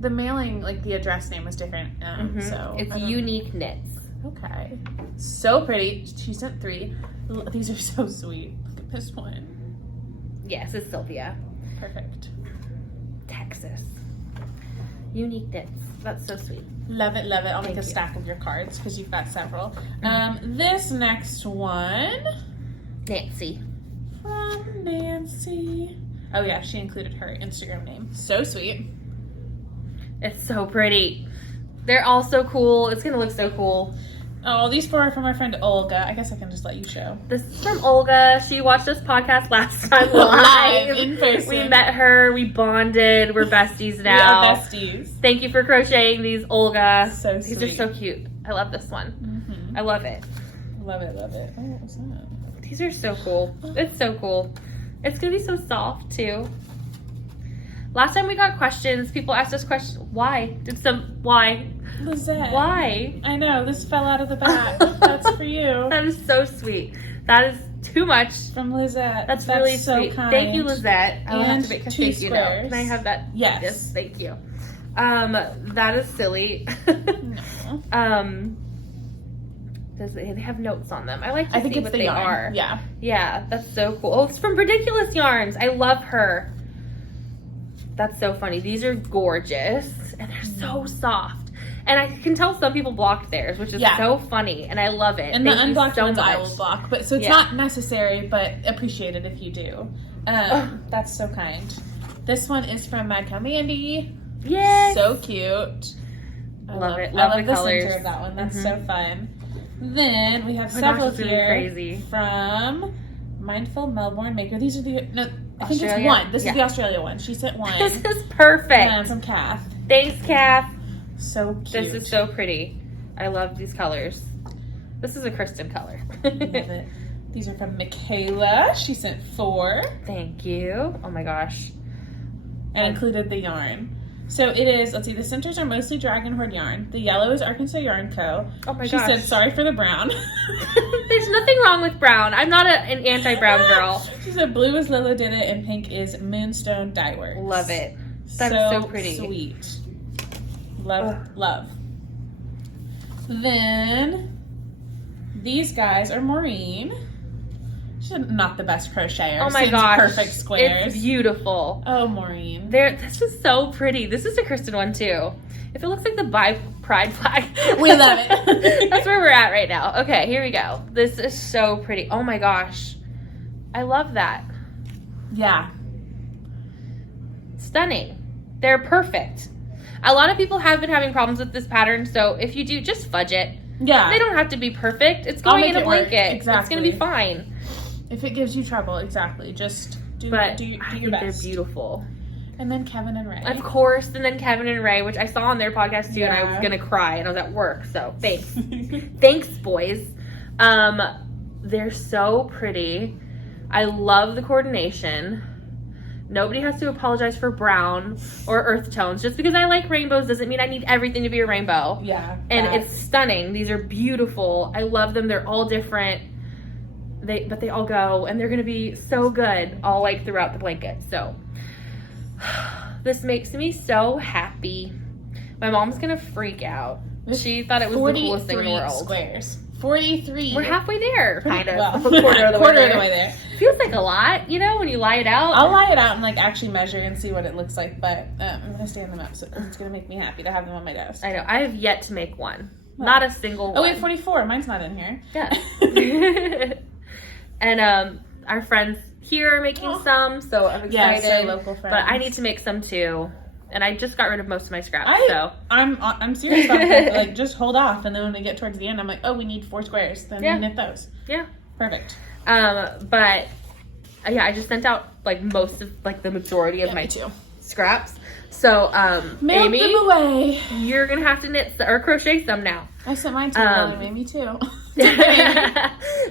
The mailing, like the address name was different. So it's Unique Knits. Okay. So pretty. She sent 3. These are so sweet. Look at this one. Yes, it's Sylvia. Perfect. Texas. Unique Knits. That's so sweet. Love it, love it. I'll make a stack of your cards because you've got several. This next one. Nancy. From Nancy. Oh yeah, she included her Instagram name. So sweet. It's so pretty. They're all so cool. It's going to look so cool. Oh, these 4 are from our friend Olga. I guess I can just let you show. This is from Olga. She watched this podcast last time live. In person. We met her. We bonded. We're besties now. We are besties. Thank you for crocheting these, Olga. So sweet. These are so cute. I love this one. Mm-hmm. I love it. Love it, love it. Oh, what was that? These are so cool. It's so cool. It's going to be so soft, too. Last time we got questions, people asked us questions. Why? Why? Lizette. Why? I know, this fell out of the bag. That's for you. That is so sweet. That is too much. From Lizette. That's really so sweet. kind. Thank you, Lizette. I will have And to make a 2 thank you note. squares. Can I have that? Yes. Thank you. That is silly. No. They have notes on them. I like to see it's what the they yarn. are. Yeah. Yeah, that's so cool. Oh, it's from Ridiculous Yarns. I love her. That's so funny. These are gorgeous, and they're so soft. And I can tell some people blocked theirs, which is so funny, and I love it. And Thank the unblocked so ones much. I will block, but so it's not necessary, but appreciated if you do. That's so kind. This one is from my Mandy. Yes. So cute. I love it. I Love the colors. center of that one. That's so fun. Then we have Oh my several gosh, it's here really crazy. from Mindful Melbourne Maker. These are the I think Australia? it's one. This is the Australia one. She sent one. This is perfect. From Kath. Thanks, Kath. So cute. This is so pretty. I love these colors. This is a Christen color. Love it. These are from Michaela. She sent 4. Thank you. Oh my gosh. And included the yarn. So it is, let's see, the centers are mostly Dragon Horde yarn. The yellow is Arkansas Yarn Co. Oh my she gosh. said, sorry for the brown. There's nothing wrong with brown. I'm not an anti-brown girl. She said blue is Lila Did It and pink is Moonstone Dye Works. Love it. That's so pretty. Sweet. Love, love. Then these guys are Maureen. She's not the best crocheter. Oh my Since gosh. Perfect squares. It's beautiful. Oh, Maureen. This is so pretty. This is a Christen one too. If it looks like the pride flag. We love it. That's where we're at right now. Okay, here we go. This is so pretty. Oh my gosh. I love that. Yeah. Stunning. They're perfect. A lot of people have been having problems with this pattern, so if you do, just fudge it. Yeah. They don't have to be perfect. It's going in a blanket. Exactly. It's going to be fine. If it gives you trouble, exactly. Just do your think best. They're beautiful. And then Kevin and Ray. Of course, and then Kevin and Ray, which I saw on their podcast too, Yeah. and I was going to cry, and I was at work, so thanks. Thanks, boys. They're so pretty. I love the coordination. Nobody has to apologize for brown or earth tones. Just because I like rainbows doesn't mean I need everything to be a rainbow. Yeah. And it's stunning. These are beautiful. I love them. They're all different. But they all go, and they're going to be so good all like throughout the blanket. So this makes me so happy. My mom's going to freak out. She thought it was the coolest thing in the world. Squares. 43. We're halfway there, kind of. Well, A quarter of the way there. Feels like a lot, when you lie it out. I'll lie it out and actually measure and see what it looks like, but I'm gonna stand them up, so it's gonna make me happy to have them on my desk. I know. I have yet to make one. Well. Not a single one. Oh wait, 44. Mine's not in here. Yeah. And our friends here are making some, so I'm excited. Yes, our local friends. But I need to make some too. And I just got rid of most of my scraps, I'm serious about that. Like, just hold off, and then when we get towards the end, I'm like, oh, we need 4 squares. Then we knit those. Yeah. Perfect. But yeah, I just sent out most of the majority of my scraps. So Mailed Amy, them away. you're gonna have to knit or crochet some now. I sent mine to Amy too.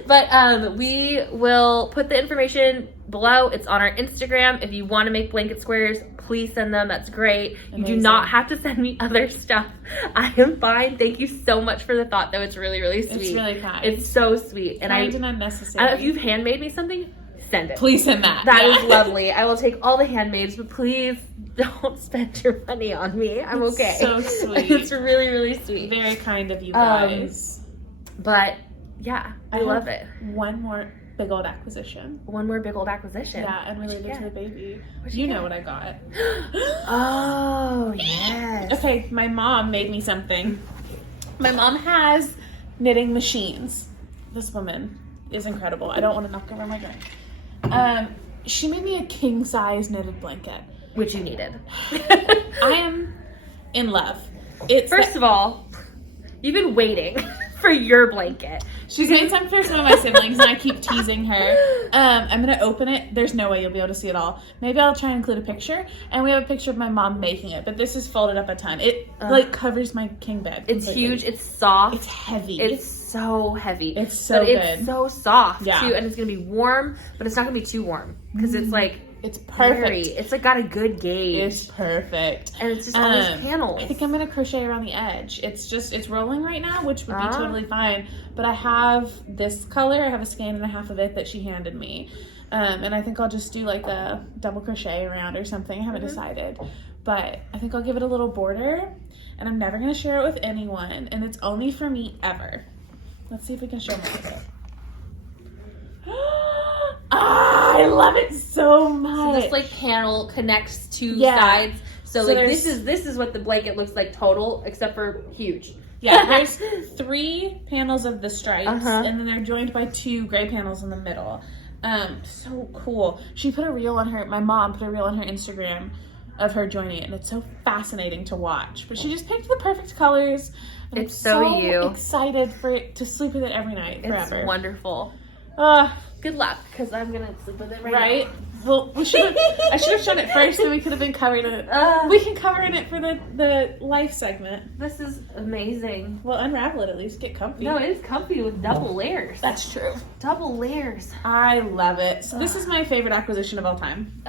But we will put the information below. It's on our Instagram. If you want to make blanket squares, please send them. That's great. Amazing. You do not have to send me other stuff. I am fine. Thank you so much for the thought, though. It's really, really sweet. It's really kind. It's so sweet. And kind and unnecessary. If you've handmade me something, send it. Please send that. That is lovely. I will take all the handmaids, but please don't spend your money on me. I'm okay. So sweet. It's really, really sweet. Very kind of you guys. But yeah, I love it. One more big old acquisition. One more big old acquisition. Yeah, and related to the baby. What'd You you know get? what I got. Oh, yes. Okay, my mom made me something. My mom has knitting machines. This woman is incredible. I don't want to knock over my drink. She made me a king size knitted blanket. Which you needed. I am in love. First of all, you've been waiting for your blanket. She's made some for some of my siblings, and I keep teasing her. I'm going to open it. There's no way you'll be able to see it all. Maybe I'll try and include a picture. And we have a picture of my mom making it, but this is folded up a ton. It, covers my king bed completely. It's huge. It's soft. It's heavy. It's so heavy. It's so good. It's so soft, yeah. too. And it's going to be warm, but it's not going to be too warm. Because it's it's perfect. It's got a good gauge. It's perfect. And it's just all these panels. I think I'm going to crochet around the edge. It's rolling right now, which would be totally fine. But I have this color. I have a skein and a half of it that she handed me. And I think I'll just do a double crochet around or something. I haven't decided. But I think I'll give it a little border. And I'm never going to share it with anyone. And it's only for me ever. Let's see if we can show more of it. I love it so much. So this panel connects two sides. So this is what the blanket looks like total, except for huge. Yeah, there's 3 panels of the stripes, and then they're joined by 2 gray panels in the middle. So cool. My mom put a reel on her Instagram of her joining it, and it's so fascinating to watch. But she just picked the perfect colors. And It's so you. Excited for it to sleep with it every night forever. It's wonderful. Good luck, because I'm gonna sleep with it right now. Well, I should have shown it first, so we could have been covered in it. We can cover in it for the life segment. This is amazing. Well, unravel it at least. Get comfy. No, it is comfy with double layers. That's true. Double layers. I love it. So this is my favorite acquisition of all time.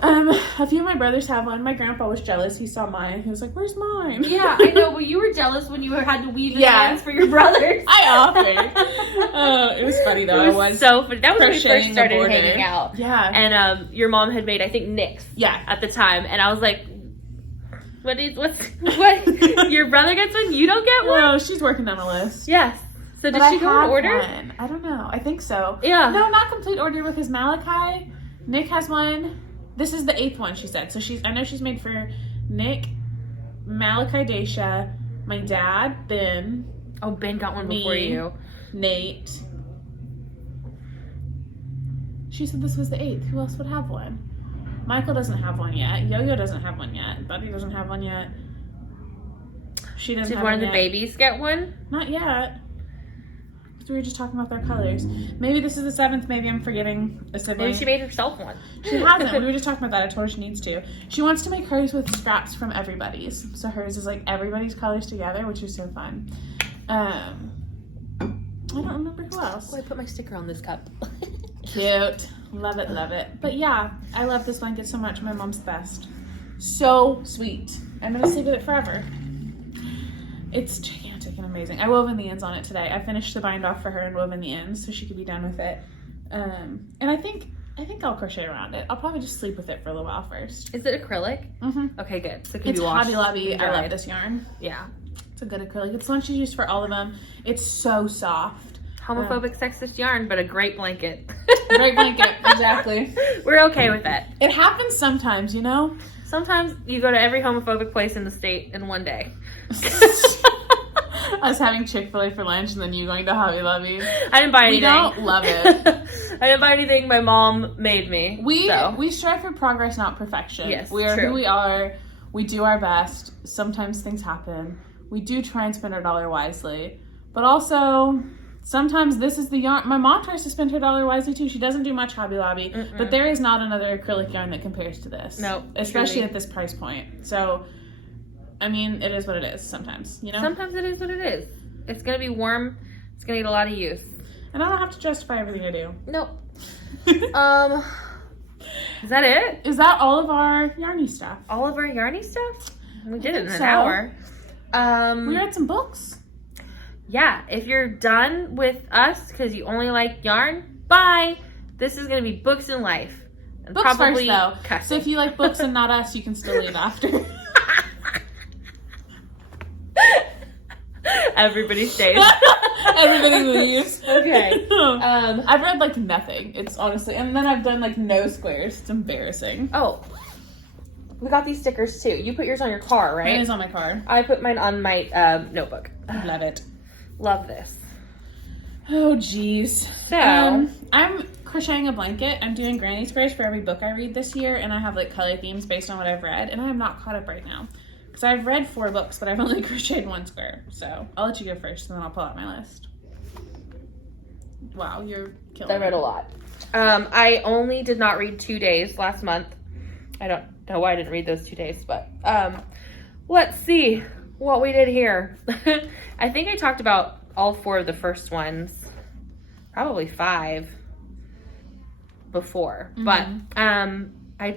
A few of my brothers have one. My grandpa was jealous. He saw mine. He was like, "Where's mine?" Yeah, I know, but you were jealous when you had to weave your hands for your brothers. I offered. It was funny though. It was so funny. That was when we first started border. hanging out. Yeah. And your mom had made, I think, Nick's. Yeah. At the time, and I was like, "What? Your brother gets one, you don't get one?" No, she's working on a list. Yes. So But did she go in order? One. I don't know. I think so. Yeah. No, not complete order because Malachi, Nick has one. This is the 8th one, she said. So I know she's made for Nick, Malachi, Daisha, my dad, Ben. Oh, Ben got one before you. Nate. She said this was the 8th. Who else would have one? Michael doesn't have one yet. Yo-Yo doesn't have one yet. Buddy doesn't have one yet. She doesn't have one yet. Did one of the babies get one? Not yet. We were just talking about their colors. Maybe this is the 7th. Maybe I'm forgetting a sibling. Maybe she made herself one. She hasn't. We were just talking about that. I told her she needs to. She wants to make hers with scraps from everybody's. So hers is like everybody's colors together, which is so fun. I don't remember who else. Oh, I put my sticker on this cup. Cute. Love it, love it. But yeah, I love this blanket so much. My mom's the best. So sweet. I'm going to sleep with it forever. It's gigantic and amazing. I wove in the ends on it today. I finished the bind off for her and wove in the ends so she could be done with it. And I think I'll crochet around it. I'll probably just sleep with it for a little while first. Is it acrylic? Mm-hmm. Okay, good. So It's Hobby Lobby. I like this yarn. Yeah. It's a good acrylic. It's one she's used for all of them. It's so soft. Homophobic, sexist yarn, but a great blanket. Great blanket. Exactly. We're okay with that. It happens sometimes, you know? Sometimes you go to every homophobic place in the state in one day. Us having Chick-fil-A for lunch and then you going to Hobby Lobby. I didn't buy anything. We don't love it. I didn't buy anything. My mom made me. We strive for progress, not perfection. Yes, we are true. who we are. We do our best. Sometimes things happen. We do try and spend our dollar wisely. But also, sometimes this is the yarn. My mom tries to spend her dollar wisely too. She doesn't do much Hobby Lobby. But there is not another acrylic yarn that compares to this. No. Especially truly. at this price point. So, I mean, it is what it is sometimes, you know? Sometimes it is what it is. It's going to be warm. It's going to need a lot of use. And I don't have to justify everything I do. Nope. Is that it? Is that all of our yarny stuff? All of our yarny stuff? We did it in an so. hour. We read some books. Yeah, if you're done with us because you only like yarn, bye. This is going to be books and life. And Books probably first, though. cussing. So if you like books and not us, you can still leave after. Everybody stays. Everybody leaves. Okay. I've read like nothing. It's honestly, and then I've done like no squares. It's embarrassing. Oh, we got these stickers too. You put yours on your car, right? Mine is on my car. I put mine on my notebook. Love it. Love this. Oh geez. So I'm crocheting a blanket. I'm doing granny squares for every book I read this year, and I have like color themes based on what I've read, and I am not caught up right now. So I've read 4 books, but I've only crocheted 1 square. So I'll let you go first, and then I'll pull out my list. Wow, you're killing I read a lot. I only did not read 2 days last month. I don't know why I didn't read those 2 days, but let's see what we did here. I think I talked about all 4 of the first ones, probably 5 before, but I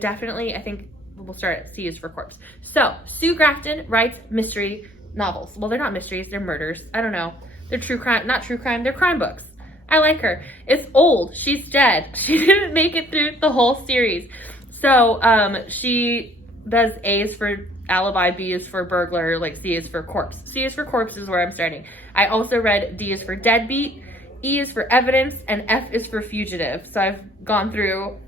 think we'll start at C is for Corpse. So, Sue Grafton writes mystery novels. Well, they're not mysteries, they're murders. I don't know. They're true crime, not true crime, they're crime books. I like her. It's old. She's dead. She didn't make it through the whole series. So, she does A is for alibi, B is for burglar, like C is for corpse. C is for corpse is where I'm starting. I also read D is for deadbeat, E is for evidence, and F is for fugitive. So I've gone through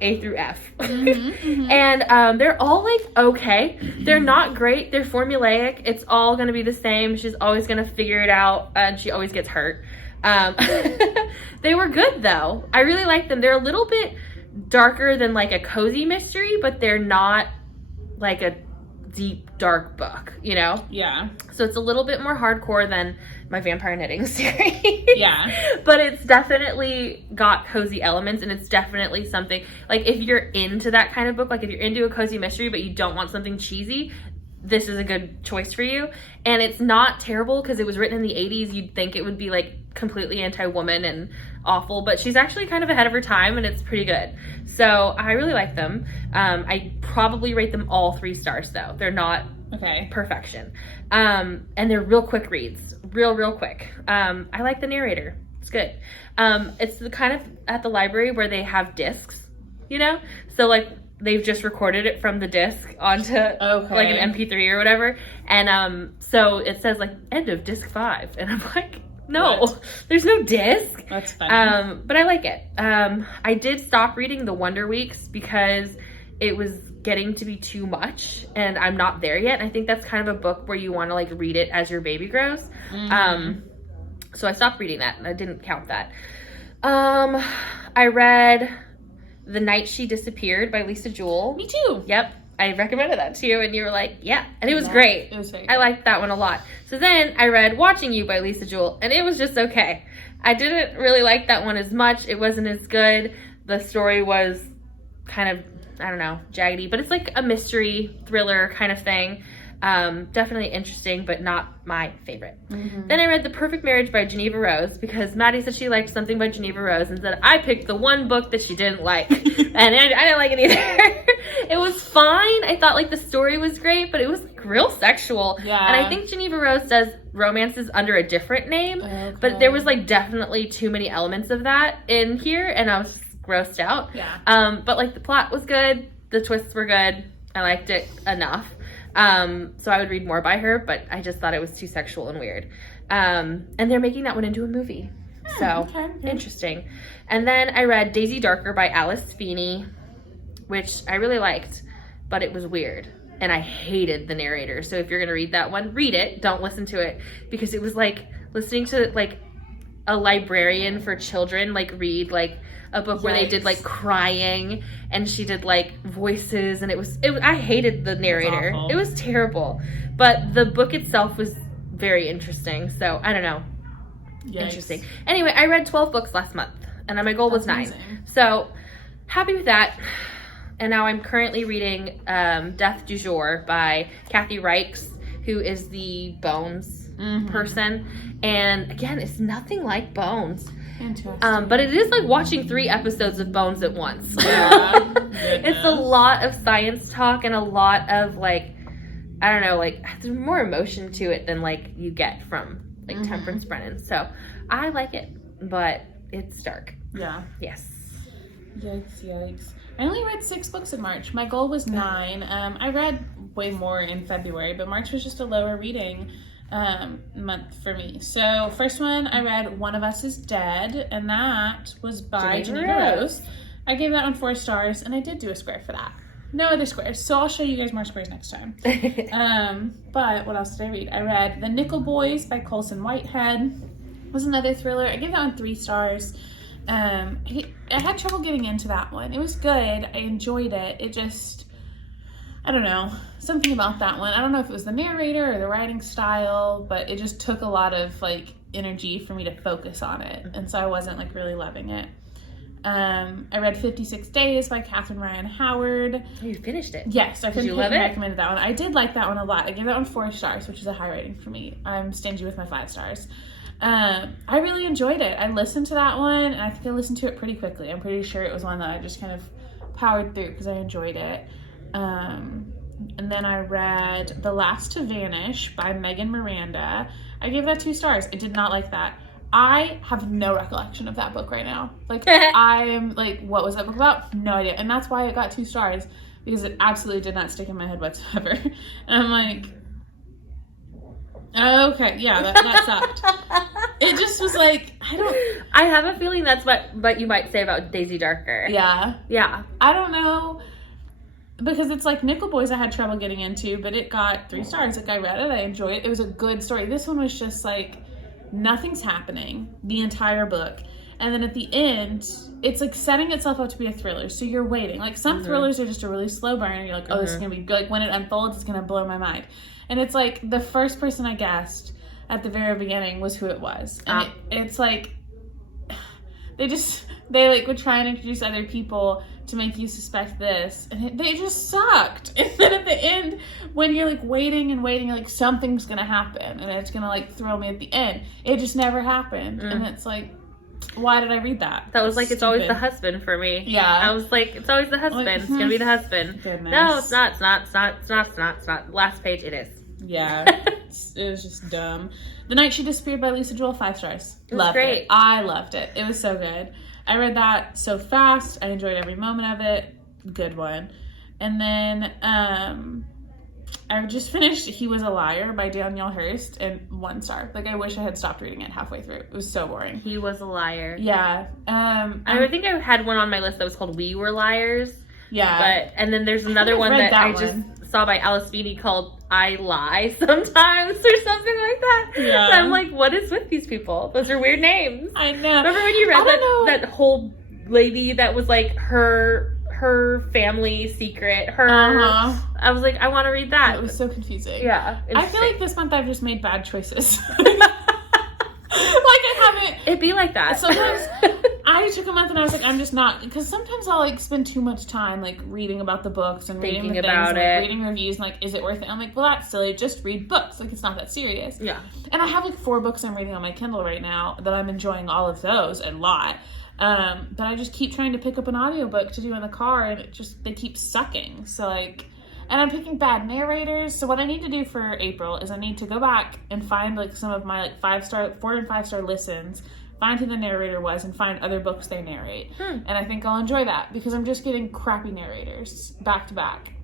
A through F. And they're all like okay. They're not great. They're formulaic. It's all going to be the same. She's always going to figure it out, and she always gets hurt. They were good though. I really like them. They're a little bit darker than like a cozy mystery, but they're not like a deep dark book, you know? Yeah. So it's a little bit more hardcore than my vampire knitting series. Yeah. But it's definitely got cozy elements, and it's definitely something like if you're into that kind of book, like if you're into a cozy mystery but you don't want something cheesy, this is a good choice for you. And it's not terrible because it was written in the 80s. You'd think it would be like completely anti-woman and awful, but she's actually kind of ahead of her time, and it's pretty good. So I really like them. I probably rate them all 3 stars though. They're not perfection. And they're real quick reads, real quick. I like the narrator. It's good. It's the kind of at the library where they have discs, you know? So like they've just recorded it from the disc onto like an MP3 or whatever. And so it says like end of disc 5. And I'm like, no, what? There's no disc. That's funny. But I like it. I did stop reading the Wonder Weeks because it was getting to be too much and I'm not there yet. I think that's kind of a book where you want to like read it as your baby grows. So I stopped reading that and I didn't count that. I read The Night She Disappeared by Lisa Jewell. Me too. Yep. I recommended that to you and you were like, yeah. And it was great. It was very good. I liked that one a lot. So then I read Watching You by Lisa Jewell and it was just okay. I didn't really like that one as much. It wasn't as good. The story was kind of, I don't know, jaggedy, but it's like a mystery thriller kind of thing. Definitely interesting, but not my favorite. Then I read The Perfect Marriage by Geneva Rose because Maddie said she liked something by Geneva Rose and said I picked the one book that she didn't like. And I didn't like it either. It was fine. I thought like the story was great, but it was like real sexual. Yeah. And I think Geneva Rose does romances under a different name, but there was like definitely too many elements of that in here and I was just grossed out. Yeah. But like the plot was good. The twists were good. I liked it enough. So I would read more by her, but I just thought it was too sexual and weird. And they're making that one into a movie. So interesting. And then I read Daisy Darker by Alice Feeney, which I really liked, but it was weird. And I hated the narrator. So if you're going to read that one, read it. Don't listen to it because it was like listening to like a librarian for children, like read like a book where they did like crying and she did like voices and I hated the narrator. It was terrible, but the book itself was very interesting. So I don't know. Interesting. Anyway, I read 12 books last month and my goal was 9. Amazing. So happy with that. And now I'm currently reading Death du Jour by Kathy Reichs, who is the Bones person. And again, it's nothing like Bones. Interesting. But it is like watching 3 episodes of Bones at once. Yeah. It's a lot of science talk and a lot of like, I don't know, like there's more emotion to it than like you get from like Temperance Brennan. So I like it, but it's dark. Yeah. Yes. Yikes. I only read 6 books in March. My goal was 9. I read way more in February, but March was just a lower reading month for me. So first one I read One of Us is Dead, and that was by Geneva Rose. I gave that one 4 stars, and I did do a square for that. No other squares, so I'll show you guys more squares next time. But what else did I read? I read The Nickel Boys by Colson Whitehead. It was another thriller. I gave that one 3 stars. I had trouble getting into that one. It was good. I enjoyed it. It just, I don't know, something about that one. I don't know if it was the narrator or the writing style, but it just took a lot of like energy for me to focus on it. And so I wasn't like really loving it. I read 56 Days by Catherine Ryan Howard. Oh, you finished it? Yes, I Did you love it? recommended that one. I did like that one a lot. I gave that one 4 stars, which is a high rating for me. I'm stingy with my 5 stars. I really enjoyed it. I listened to that one, and I think I listened to it pretty quickly. I'm pretty sure it was one that I just kind of powered through because I enjoyed it. And then I read The Last to Vanish by Megan Miranda. I gave that 2 stars. I did not like that. I have no recollection of that book right now. Like, I am like, what was that book about? No idea. And that's why it got 2 stars, because it absolutely did not stick in my head whatsoever. And I'm like, okay, yeah, that sucked. It just was like, I have a feeling that's what you might say about Daisy Darker. Yeah. Yeah. I don't know, because it's like Nickel Boys I had trouble getting into, but it got 3 stars. Like, I read it, I enjoyed it. It was a good story. This one was just like, nothing's happening the entire book. And then at the end, it's like setting itself up to be a thriller. So you're waiting. Like, some thrillers are just a really slow burn. And you're like, oh, this is going to be good. Like, when it unfolds, it's going to blow my mind. And it's like the first person I guessed at the very beginning was who it was. And it's like, they like would try and introduce other people to make you suspect this. And they just sucked. And then at the end, when you're like waiting and waiting, you're like, something's going to happen. And it's going to like throw me at the end. It just never happened. And it's like, why did I read that? That was like, it's always the husband for me. Yeah. I was like, it's always the husband. It's going to be the husband. Goodness. No, it's not. It's not. It's not. It's not. It's not. It's not. Last page, it is. Yeah. It was just dumb. The Night She Disappeared by Lisa Jewell, 5 stars. It was great. It. I loved it. It was so good. I read that so fast. I enjoyed every moment of it. Good one. And then I just finished He Was a Liar by Danielle Hurst, and 1 star. Like, I wish I had stopped reading it halfway through. It was so boring. He Was a Liar. Yeah. I think I had one on my list that was called We Were Liars. Yeah. And then there's another one that I just saw by Alice Beatty called I Lie Sometimes or something like that. Yeah. And I'm like, what is with these people? Those are weird names. I know. Remember when you read that whole lady that was like her family secret? I was like, I want to read that. It was so confusing. Yeah. I feel like this month I've just made bad choices. Like, I haven't. It'd be like that. Sometimes I took a month and I was like, I'm just not, because sometimes I'll like spend too much time like reading about the books and reading the things, about and, it, reading reviews, and like, is it worth it? I'm like, well, that's silly. Just read books. Like, it's not that serious. Yeah. And I have like 4 books I'm reading on my Kindle right now that I'm enjoying all of those a lot. But I just keep trying to pick up an audiobook to do in the car, and they keep sucking. So like, and I'm picking bad narrators. So what I need to do for April is I need to go back and find like some of my like 4 and 5 star listens, find who the narrator was, and find other books they narrate. And I think I'll enjoy that, because I'm just getting crappy narrators back to back,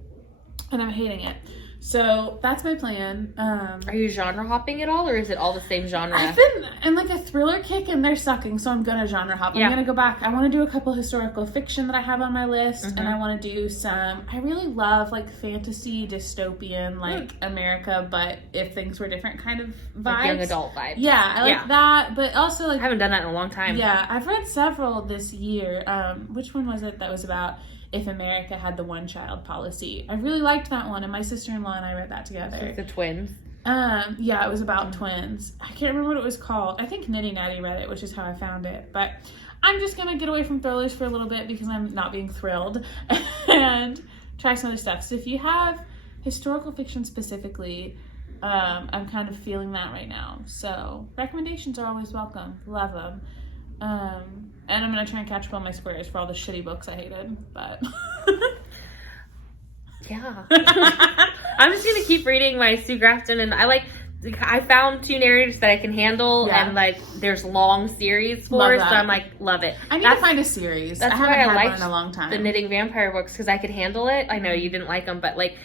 and I'm hating it. So that's my plan. Are you genre hopping at all, or is it all the same genre? I've been in like a thriller kick, and they're sucking, so I'm gonna genre hop. I'm gonna go back. I want to do a couple historical fiction that I have on my list, and I want to do some. I really love like fantasy dystopian, like America, but if things were different kind of vibes. Like young adult vibes. Yeah, I like that, but also like I haven't done that in a long time. Yeah, I've read several this year. Which one was it that was about if America had the one-child policy? I really liked that one, and my sister-in-law and I read that together. The twins. Yeah, it was about twins. I can't remember what it was called. I think Nitty Natty read it, which is how I found it. But I'm just gonna get away from thrillers for a little bit because I'm not being thrilled, and try some other stuff. So if you have historical fiction specifically, I'm kind of feeling that right now. So recommendations are always welcome. Love them. And I'm gonna try and catch up on my squares for all the shitty books I hated, but yeah. I'm just gonna keep reading my Sue Grafton, and I found 2 narrators that I can handle, and like there's long series for, so I'm like, love it. I need to find a series. That's I haven't had one in a long time. The Knitting Vampire books, because I could handle it. I know you didn't like them, but like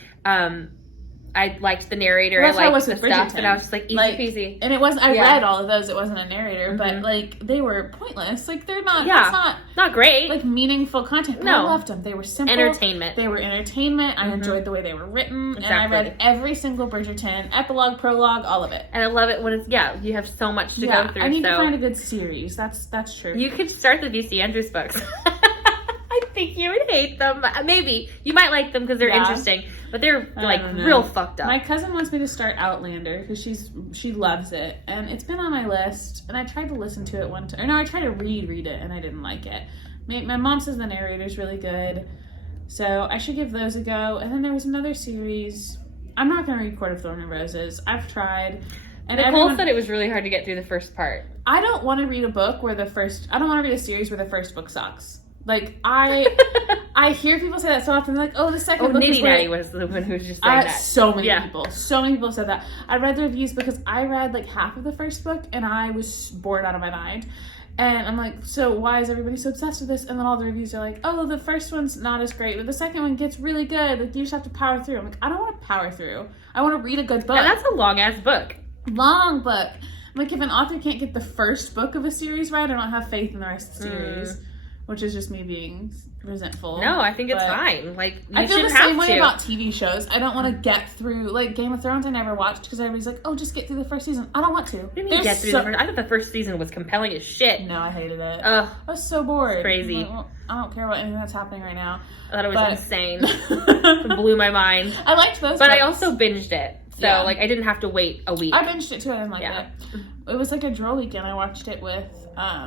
I liked the narrator. Well, I liked the stuff, and I was just like, easy peasy. And it wasn't. I read all of those. It wasn't a narrator, but like they were pointless. Like they're not. Yeah, that's not great. Like meaningful content. But I loved them. They were simple. Entertainment. They were entertainment. I enjoyed the way they were written, and I read every single Bridgerton eprologue, prologue, all of it. And I love it when it's you have so much to go through. I need to find a good series. That's true. You could start the V.C. Andrews books. I think you would hate them. Maybe you might like them because they're interesting, but they're like real fucked up. My cousin wants me to start Outlander because she loves it, and it's been on my list. And I tried to listen to it one time. Or no, I tried to read it, and I didn't like it. My mom says the narrator's really good, so I should give those a go. And then there was another series. I'm not going to read Court of Thorn and Roses. I've tried. And Nicole said it was really hard to get through the first part. I don't want to read a book where I don't want to read a series where the first book sucks. Like, I hear people say that so often. They're like, oh, the second book is Nitty Natty was the one who was just saying that. So many people said that. I read the reviews because I read like half of the first book and I was bored out of my mind. And I'm like, so why is everybody so obsessed with this? And then all the reviews are like, oh, the first one's not as great, but the second one gets really good. Like, you just have to power through. I'm like, I don't want to power through. I want to read a good book. And that's a long-ass book. Long book. Like, if an author can't get the first book of a series right, I don't have faith in the rest of the series. Which is just me being resentful. No, I think it's fine. Like, I feel the same way about TV shows. I don't want to get through, like, Game of Thrones I never watched because everybody's like, oh, just get through the first season. I don't want to. What do you mean get through the first? I thought the first season was compelling as shit. No, I hated it. Ugh. I was so bored. Crazy. Like, well, I don't care about anything that's happening right now. I thought it was insane. It blew my mind. I liked those But books. I also binged it. So, like, I didn't have to wait a week. I binged it too. I didn't like it. It was like a drill weekend. I watched it with,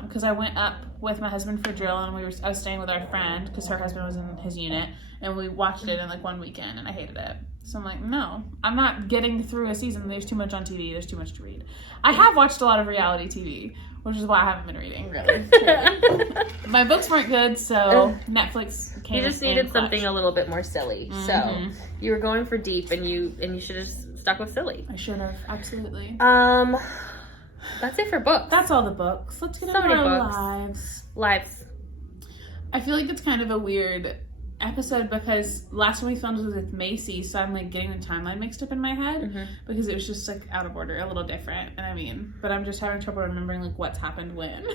because I went up with my husband for drill, and I was staying with our friend because her husband was in his unit, and we watched it in like one weekend, and I hated it. So I'm like, no, I'm not getting through a season. There's too much on TV. There's too much to read. I have watched a lot of reality TV, which is why I haven't been reading, really. My books weren't good, so Netflix came. You just needed something a little bit more silly. So you were going for deep, and you should have stuck with silly. I should have, absolutely. That's it for books. That's all the books. Let's get into our lives. Lives. I feel like it's kind of a weird episode because last one we filmed was with Macy, so I'm like getting the timeline mixed up in my head because it was just like out of order, a little different. And I mean, but I'm just having trouble remembering like what's happened when.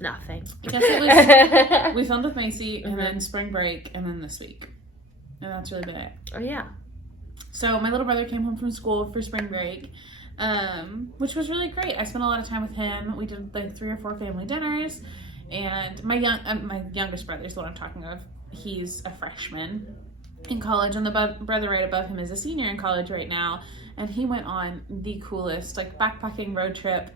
Nothing. I guess it was we filmed with Macy and then spring break and then this week, and that's really been it. Oh yeah. So my little brother came home from school for spring break, which was really great. I spent a lot of time with him. We did like 3 or 4 family dinners, and my youngest brother is the one I'm talking of. He's a freshman in college, and the brother right above him is a senior in college right now. And he went on the coolest like backpacking road trip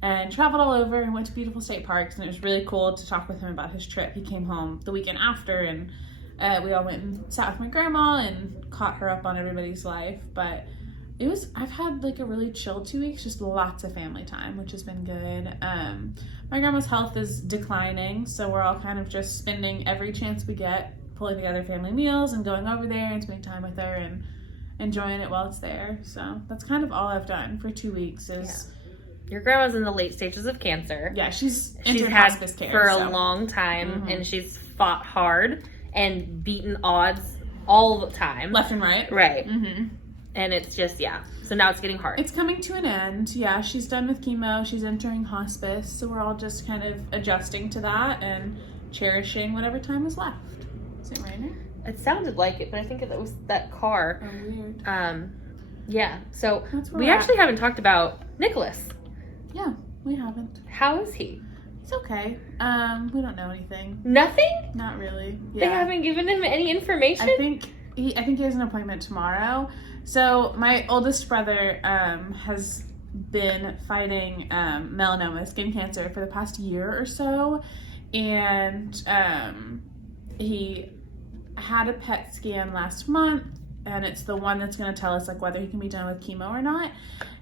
and traveled all over and went to beautiful state parks. And it was really cool to talk with him about his trip. He came home the weekend after, and we all went and sat with my grandma and caught her up on everybody's life. But I've had like a really chill 2 weeks, just lots of family time, which has been good. My grandma's health is declining, so we're all kind of just spending every chance we get, pulling together family meals and going over there and spending time with her and enjoying it while it's there. So that's kind of all I've done for 2 weeks is... Your grandma's in the late stages of cancer. Yeah, she's had hospice care for a long time, and she's fought hard and beaten odds all the time. Left and right. Right. And it's just, so now it's getting hard. It's coming to an end. Yeah, she's done with chemo. She's entering hospice. So we're all just kind of adjusting to that and cherishing whatever time is left. Is it raining? It sounded like it, but I think it was that car. Oh, weird. Yeah, so we actually haven't talked about Nicholas. Yeah, we haven't. How is he? He's okay. We don't know anything. Nothing? Not really. Yeah. They haven't given him any information? I think he has an appointment tomorrow. So my oldest brother has been fighting melanoma, skin cancer, for the past year or so. And he had a PET scan last month, and it's the one that's going to tell us like whether he can be done with chemo or not.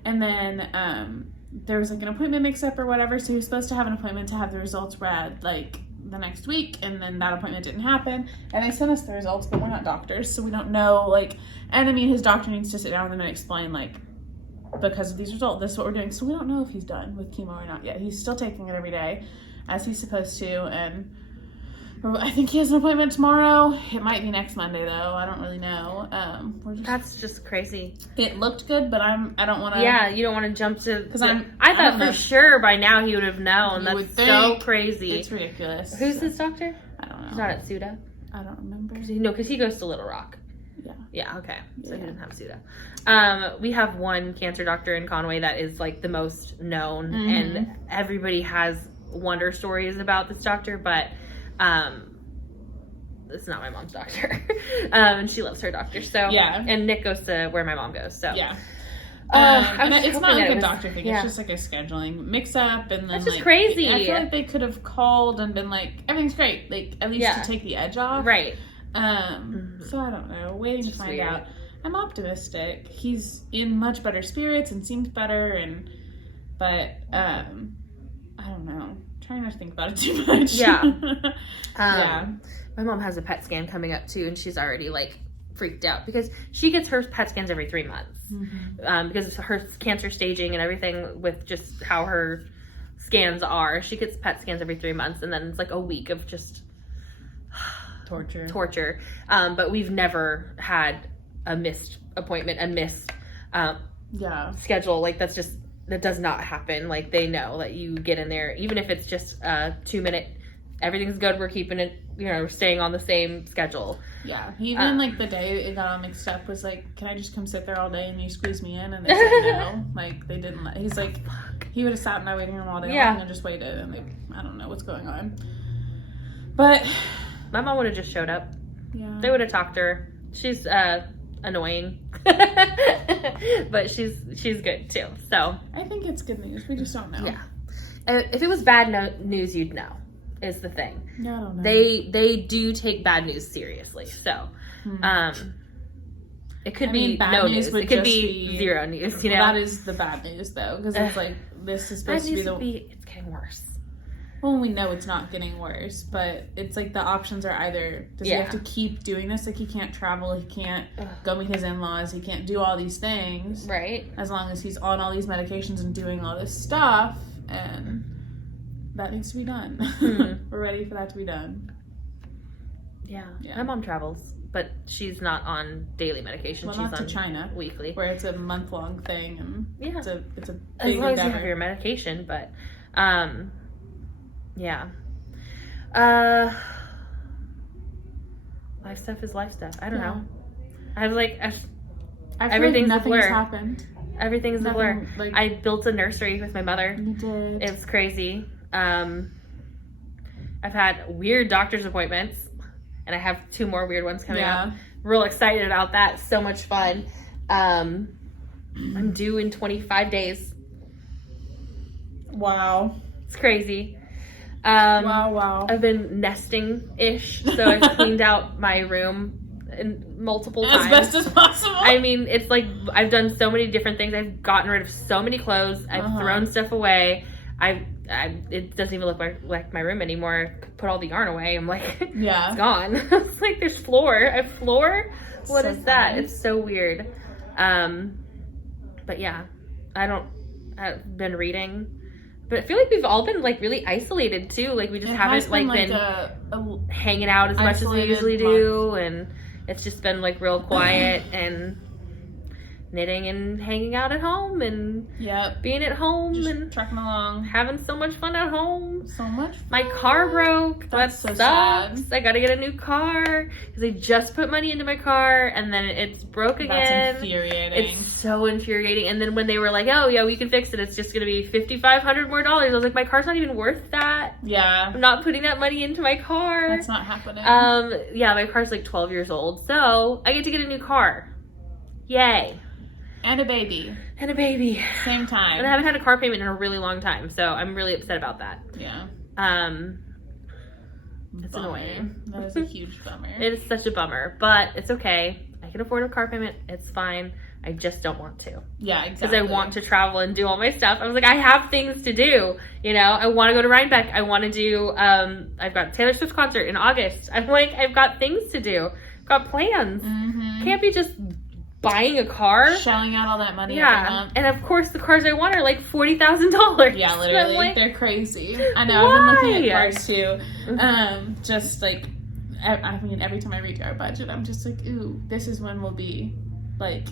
And then there was like an appointment mix up or whatever, so he was supposed to have an appointment to have the results read like the next week, and then that appointment didn't happen, and they sent us the results, but we're not doctors, so we don't know, like, and I mean his doctor needs to sit down with him and explain like, because of these results, this is what we're doing. So we don't know if he's done with chemo or not yet. He's still taking it every day as he's supposed to, and I think he has an appointment tomorrow. It might be next Monday though. I don't really know. That's just crazy. It looked good, but I don't want to. Yeah, you don't want to jump to. Because I thought for sure by now he would have known. That's so crazy. It's ridiculous. Who's his doctor? I don't know. He's not at Suda. I don't remember. No, because he goes to Little Rock. Yeah. Yeah. Okay. So he doesn't have Suda. We have one cancer doctor in Conway that is like the most known, and everybody has wonder stories about this doctor, but. It's not my mom's doctor. And she loves her doctor. So yeah. And Nick goes to where my mom goes. So yeah. It's not like a doctor thing. It's just like a scheduling mix up, and then that's just crazy. I feel like they could have called and been like, everything's great, like at least to take the edge off. Right. So I don't know. Waiting to find out. I'm optimistic. He's in much better spirits and seems better, but I don't know. Trying not to think about it too much. Yeah. Yeah. My mom has a PET scan coming up too, and she's already like freaked out because she gets her PET scans every 3 months because of her cancer staging and everything with just how her scans are. She gets PET scans every 3 months, and then it's like a week of just torture. But we've never had a missed appointment, a missed schedule. Like that does not happen. Like they know that you get in there, even if it's just a 2-minute, everything's good, we're keeping it, we're staying on the same schedule. Yeah. Even like the day it got all mixed up was like, can I just come sit there all day and you squeeze me in? And they said no. Like they didn't he's like, he would have sat in my waiting room all day long and just waited, and I don't know what's going on. But my mom would have just showed up. Yeah. They would have talked to her. She's annoying. But she's good too. So I think it's good news. We just don't know. Yeah. If it was bad news, you'd know. Is the thing. Yeah, I don't know. They do take bad news seriously. So, it could be bad no news. News. It could be zero news. You know, that is the bad news though, because it's like this is supposed to be it's getting worse. Well, we know it's not getting worse, but it's like the options are either does he have to keep doing this? Like he can't travel, he can't go meet his in-laws, he can't do all these things, right? As long as he's on all these medications and doing all this stuff, and that needs to be done. We're ready for that to be done. Yeah. My mom travels, but she's not on daily medication. Well, she's not on to China, weekly, where it's a month-long thing, and it's a as big long as you have endeavor. your medication. But life stuff is life stuff. I don't know. I was like, I feel everything's like a blur. nothing's happened. Everything's a blur. Like, I built a nursery with my mother. You did. It was crazy. I've had weird doctor's appointments, and I have 2 more weird ones coming up. Real excited about that. So much fun. I'm due in 25 days. Wow. It's crazy. Wow. I've been nesting-ish, so I've cleaned out my room multiple times. As best as possible. I mean, it's like I've done so many different things. I've gotten rid of so many clothes. I've thrown stuff away. It doesn't even look like my room anymore. I put all the yarn away. I'm like, it's gone. It's like there's floor. A floor? What is that? It's so weird. But yeah, I've been reading. But I feel like we've all been like really isolated too. Like we just haven't been hanging out as much as we usually do, and it's just been like real quiet and knitting and hanging out at home and being at home just and trucking along, having so much fun at home. So much fun. My car broke. That so sucks. Sad. I gotta get a new car because I just put money into my car and then it's broke again. That's infuriating. It's so infuriating. And then when they were like, "Oh yeah, we can fix it. It's just gonna be $5,500 more." I was like, "My car's not even worth that. Yeah, I'm not putting that money into my car. That's not happening." Yeah, my car's like 12 years old, so I get to get a new car. Yay. And a baby. Same time. And I haven't had a car payment in a really long time, so I'm really upset about that. Yeah. It's annoying. That is a huge bummer. It is such a bummer, but it's okay. I can afford a car payment. It's fine. I just don't want to. Yeah, exactly. Because I want to travel and do all my stuff. I was like, I have things to do. You know, I want to go to Rhinebeck. I want to do, I've got Taylor Swift concert in August. I'm like, I've got things to do. I've got plans. Can't be just buying a car, shelling out all that money every month. And of course the cars I want are like $40,000. Yeah, literally. Like, they're crazy. I know. I've been looking at cars too. Just like, I mean, every time I read our budget, I'm just like, ooh, this is when we'll be like,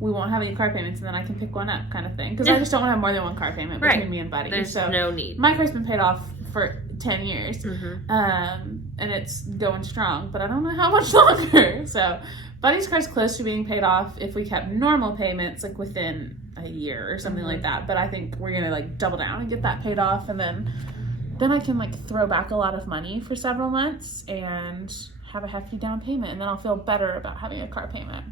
we won't have any car payments and then I can pick one up kind of thing. Because I just don't want to have more than one car payment between me and Buddy. There's no need. My car's been paid off for 10 years. And it's going strong, but I don't know how much longer. So Buddy's car's close to being paid off if we kept normal payments, like within a year or something like that. But I think we're gonna like double down and get that paid off, and then I can like throw back a lot of money for several months and have a hefty down payment, and then I'll feel better about having a car payment.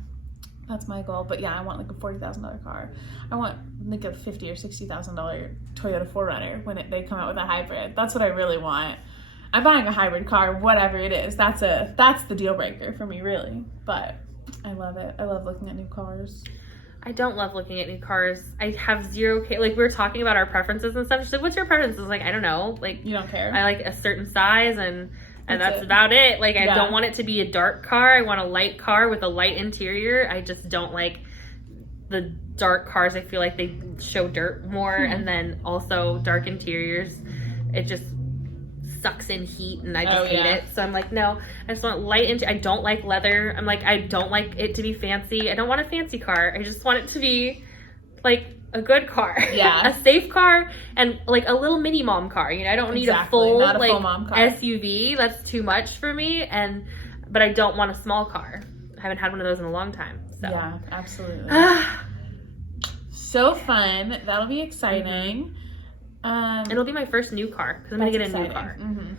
That's my goal. But yeah, I want like a $40,000 car. I want like a $50,000 or $60,000 Toyota 4Runner when they come out with a hybrid. That's what I really want. I'm buying a hybrid car, whatever it is. That's the deal breaker for me, really. But I love it. I love looking at new cars. I don't love looking at new cars. I have zero like we were talking about our preferences and stuff. She's like, "What's your preferences?" I was like, I don't know. Like, you don't care. I like a certain size and that's about it. Like, I don't want it to be a dark car. I want a light car with a light interior. I just don't like the dark cars. I feel like they show dirt more, and then also dark interiors. It just sucks in heat and I just hate it. So I'm like, no, I just want light I don't like leather. I'm like, I don't like it to be fancy. I don't want a fancy car. I just want it to be like a good car. Yeah. A safe car and like a little mini mom car. You know, I don't need a full mom car. SUV. That's too much for me. But I don't want a small car. I haven't had one of those in a long time. So. Yeah, absolutely. So fun. That'll be exciting. It'll be my first new car because I'm gonna get a new car.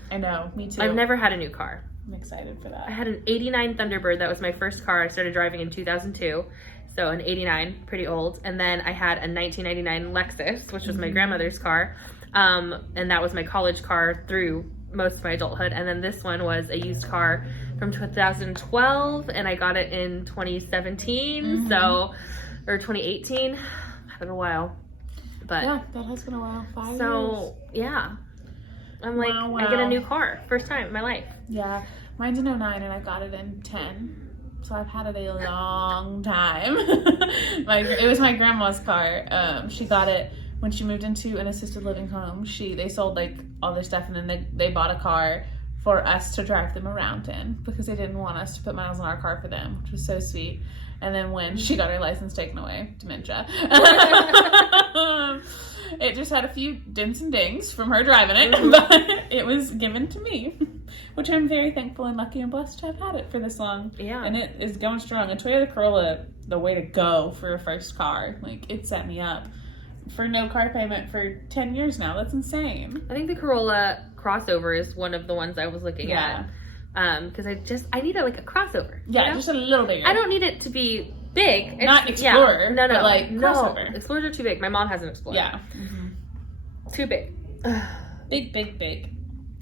I know, me too. I've never had a new car. I'm excited for that. I had an '89 Thunderbird. That was my first car. I started driving in 2002, so an '89, pretty old. And then I had a 1999 Lexus, which was my grandmother's car, and that was my college car through most of my adulthood. And then this one was a used car from 2012, and I got it in 2017, or 2018. Had it a while. But yeah, that has been a while. 5 years. So, yeah. I'm like, I get a new car. First time in my life. Yeah. Mine's in 09 and I got it in 10. So I've had it a long time. It was my grandma's car. She got it when she moved into an assisted living home, they sold like all their stuff, and then they bought a car for us to drive them around in because they didn't want us to put miles on our car for them, which was so sweet. And then when she got her license taken away, dementia, it just had a few dents and dings from her driving it, but it was given to me, which I'm very thankful and lucky and blessed to have had it for this long. Yeah. And it is going strong. A Toyota Corolla, the way to go for a first car. Like, it set me up for no car payment for 10 years now. That's insane. I think the Corolla crossover is one of the ones I was looking at. Because I need a crossover. Yeah, you know? Just a little bigger. I don't need it to be big. Not Explorer. Yeah. No, but like crossover. No, Explorers are too big. My mom has an Explorer. Yeah. Too big. Big.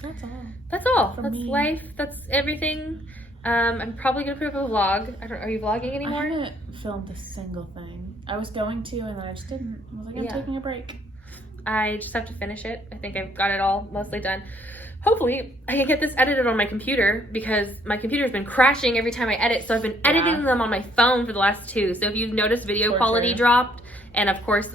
That's all. That's all. For That's me. life. That's everything. I'm probably gonna put up a vlog. Are you vlogging anymore? I haven't filmed a single thing. I was going to, and then I just didn't. I was like, I'm taking a break. I just have to finish it. I think I've got it all mostly done. Hopefully, I can get this edited on my computer because my computer has been crashing every time I edit. So I've been editing them on my phone for the last 2. So if you've noticed video quality dropped, and of course,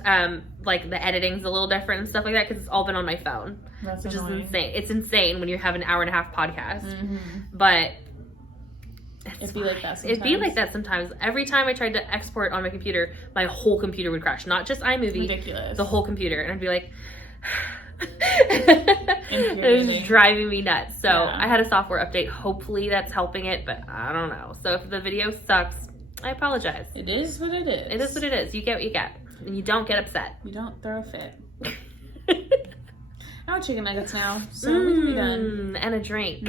like the editing's a little different and stuff like that because it's all been on my phone, which is insane. It's insane when you have an hour-and-a-half podcast, but it'd be like that sometimes. It'd be like that sometimes. Every time I tried to export on my computer, my whole computer would crash. Not just iMovie, ridiculous. The whole computer, and I'd be like. It was driving me nuts. So I had a software update. Hopefully that's helping it, but I don't know. So if the video sucks, I apologize. It is what it is. It is what it is. You get what you get, and you don't get upset. You don't throw a fit. I want chicken nuggets now, so we can be done. And a drink.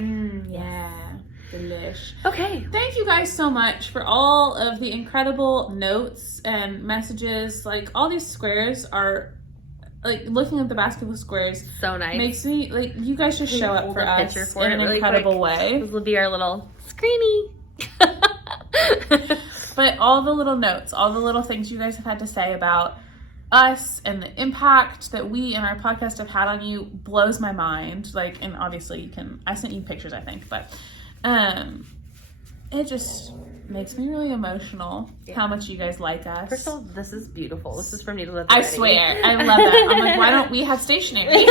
Yeah. Delish. Okay. Thank you guys so much for all of the incredible notes and messages. Like, all these squares are, like, looking at the basket of squares. So nice. Makes me, like, you guys just show up for us in an really incredible way. This will be our little screeny. But all the little notes, all the little things you guys have had to say about us and the impact that we and our podcast have had on you blows my mind. Like, and obviously I sent you pictures, I think, but it just makes me really emotional how much you guys like us. First of all, this is beautiful. This is from Needles at I swear. I love that. I'm like, why don't we have stationery?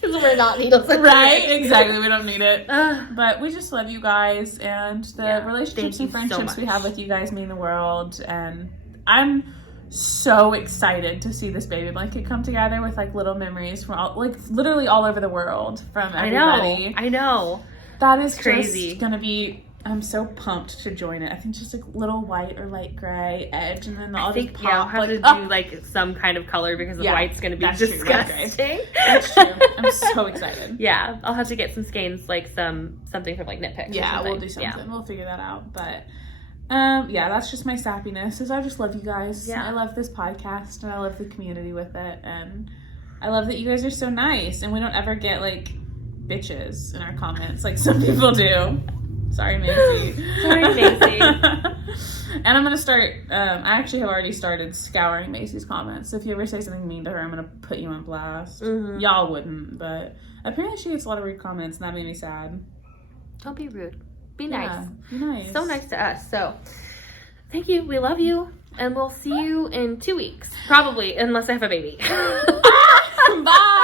Because we're not Needles at Right? Exactly. We don't need it. But we just love you guys, and the relationships and friendships we have with you guys mean the world. And I'm so excited to see this baby blanket come together with like little memories from literally all over the world from everybody. I know. That is crazy. Just gonna be. I'm so pumped to join it. I think just like little white or light gray edge, and then I'll just pop. I'll have to do like some kind of color because the white's gonna be disgusting. That's true. I'm so excited. Yeah, I'll have to get some skeins, like something from like Knit Picks. Yeah, we'll do something. Yeah. We'll figure that out. But that's just my sappiness. Is I just love you guys. Yeah. I love this podcast, and I love the community with it, and I love that you guys are so nice, and we don't ever get like bitches in our comments like some people do. Sorry, Macy. And I'm going to start, I actually have already started scouring Macy's comments. So if you ever say something mean to her, I'm going to put you on blast. Y'all wouldn't, but apparently she gets a lot of rude comments, and that made me sad. Don't be rude. Be nice. Be nice. So nice to us. So thank you. We love you. And we'll see you in 2 weeks. Probably, unless I have a baby. Bye.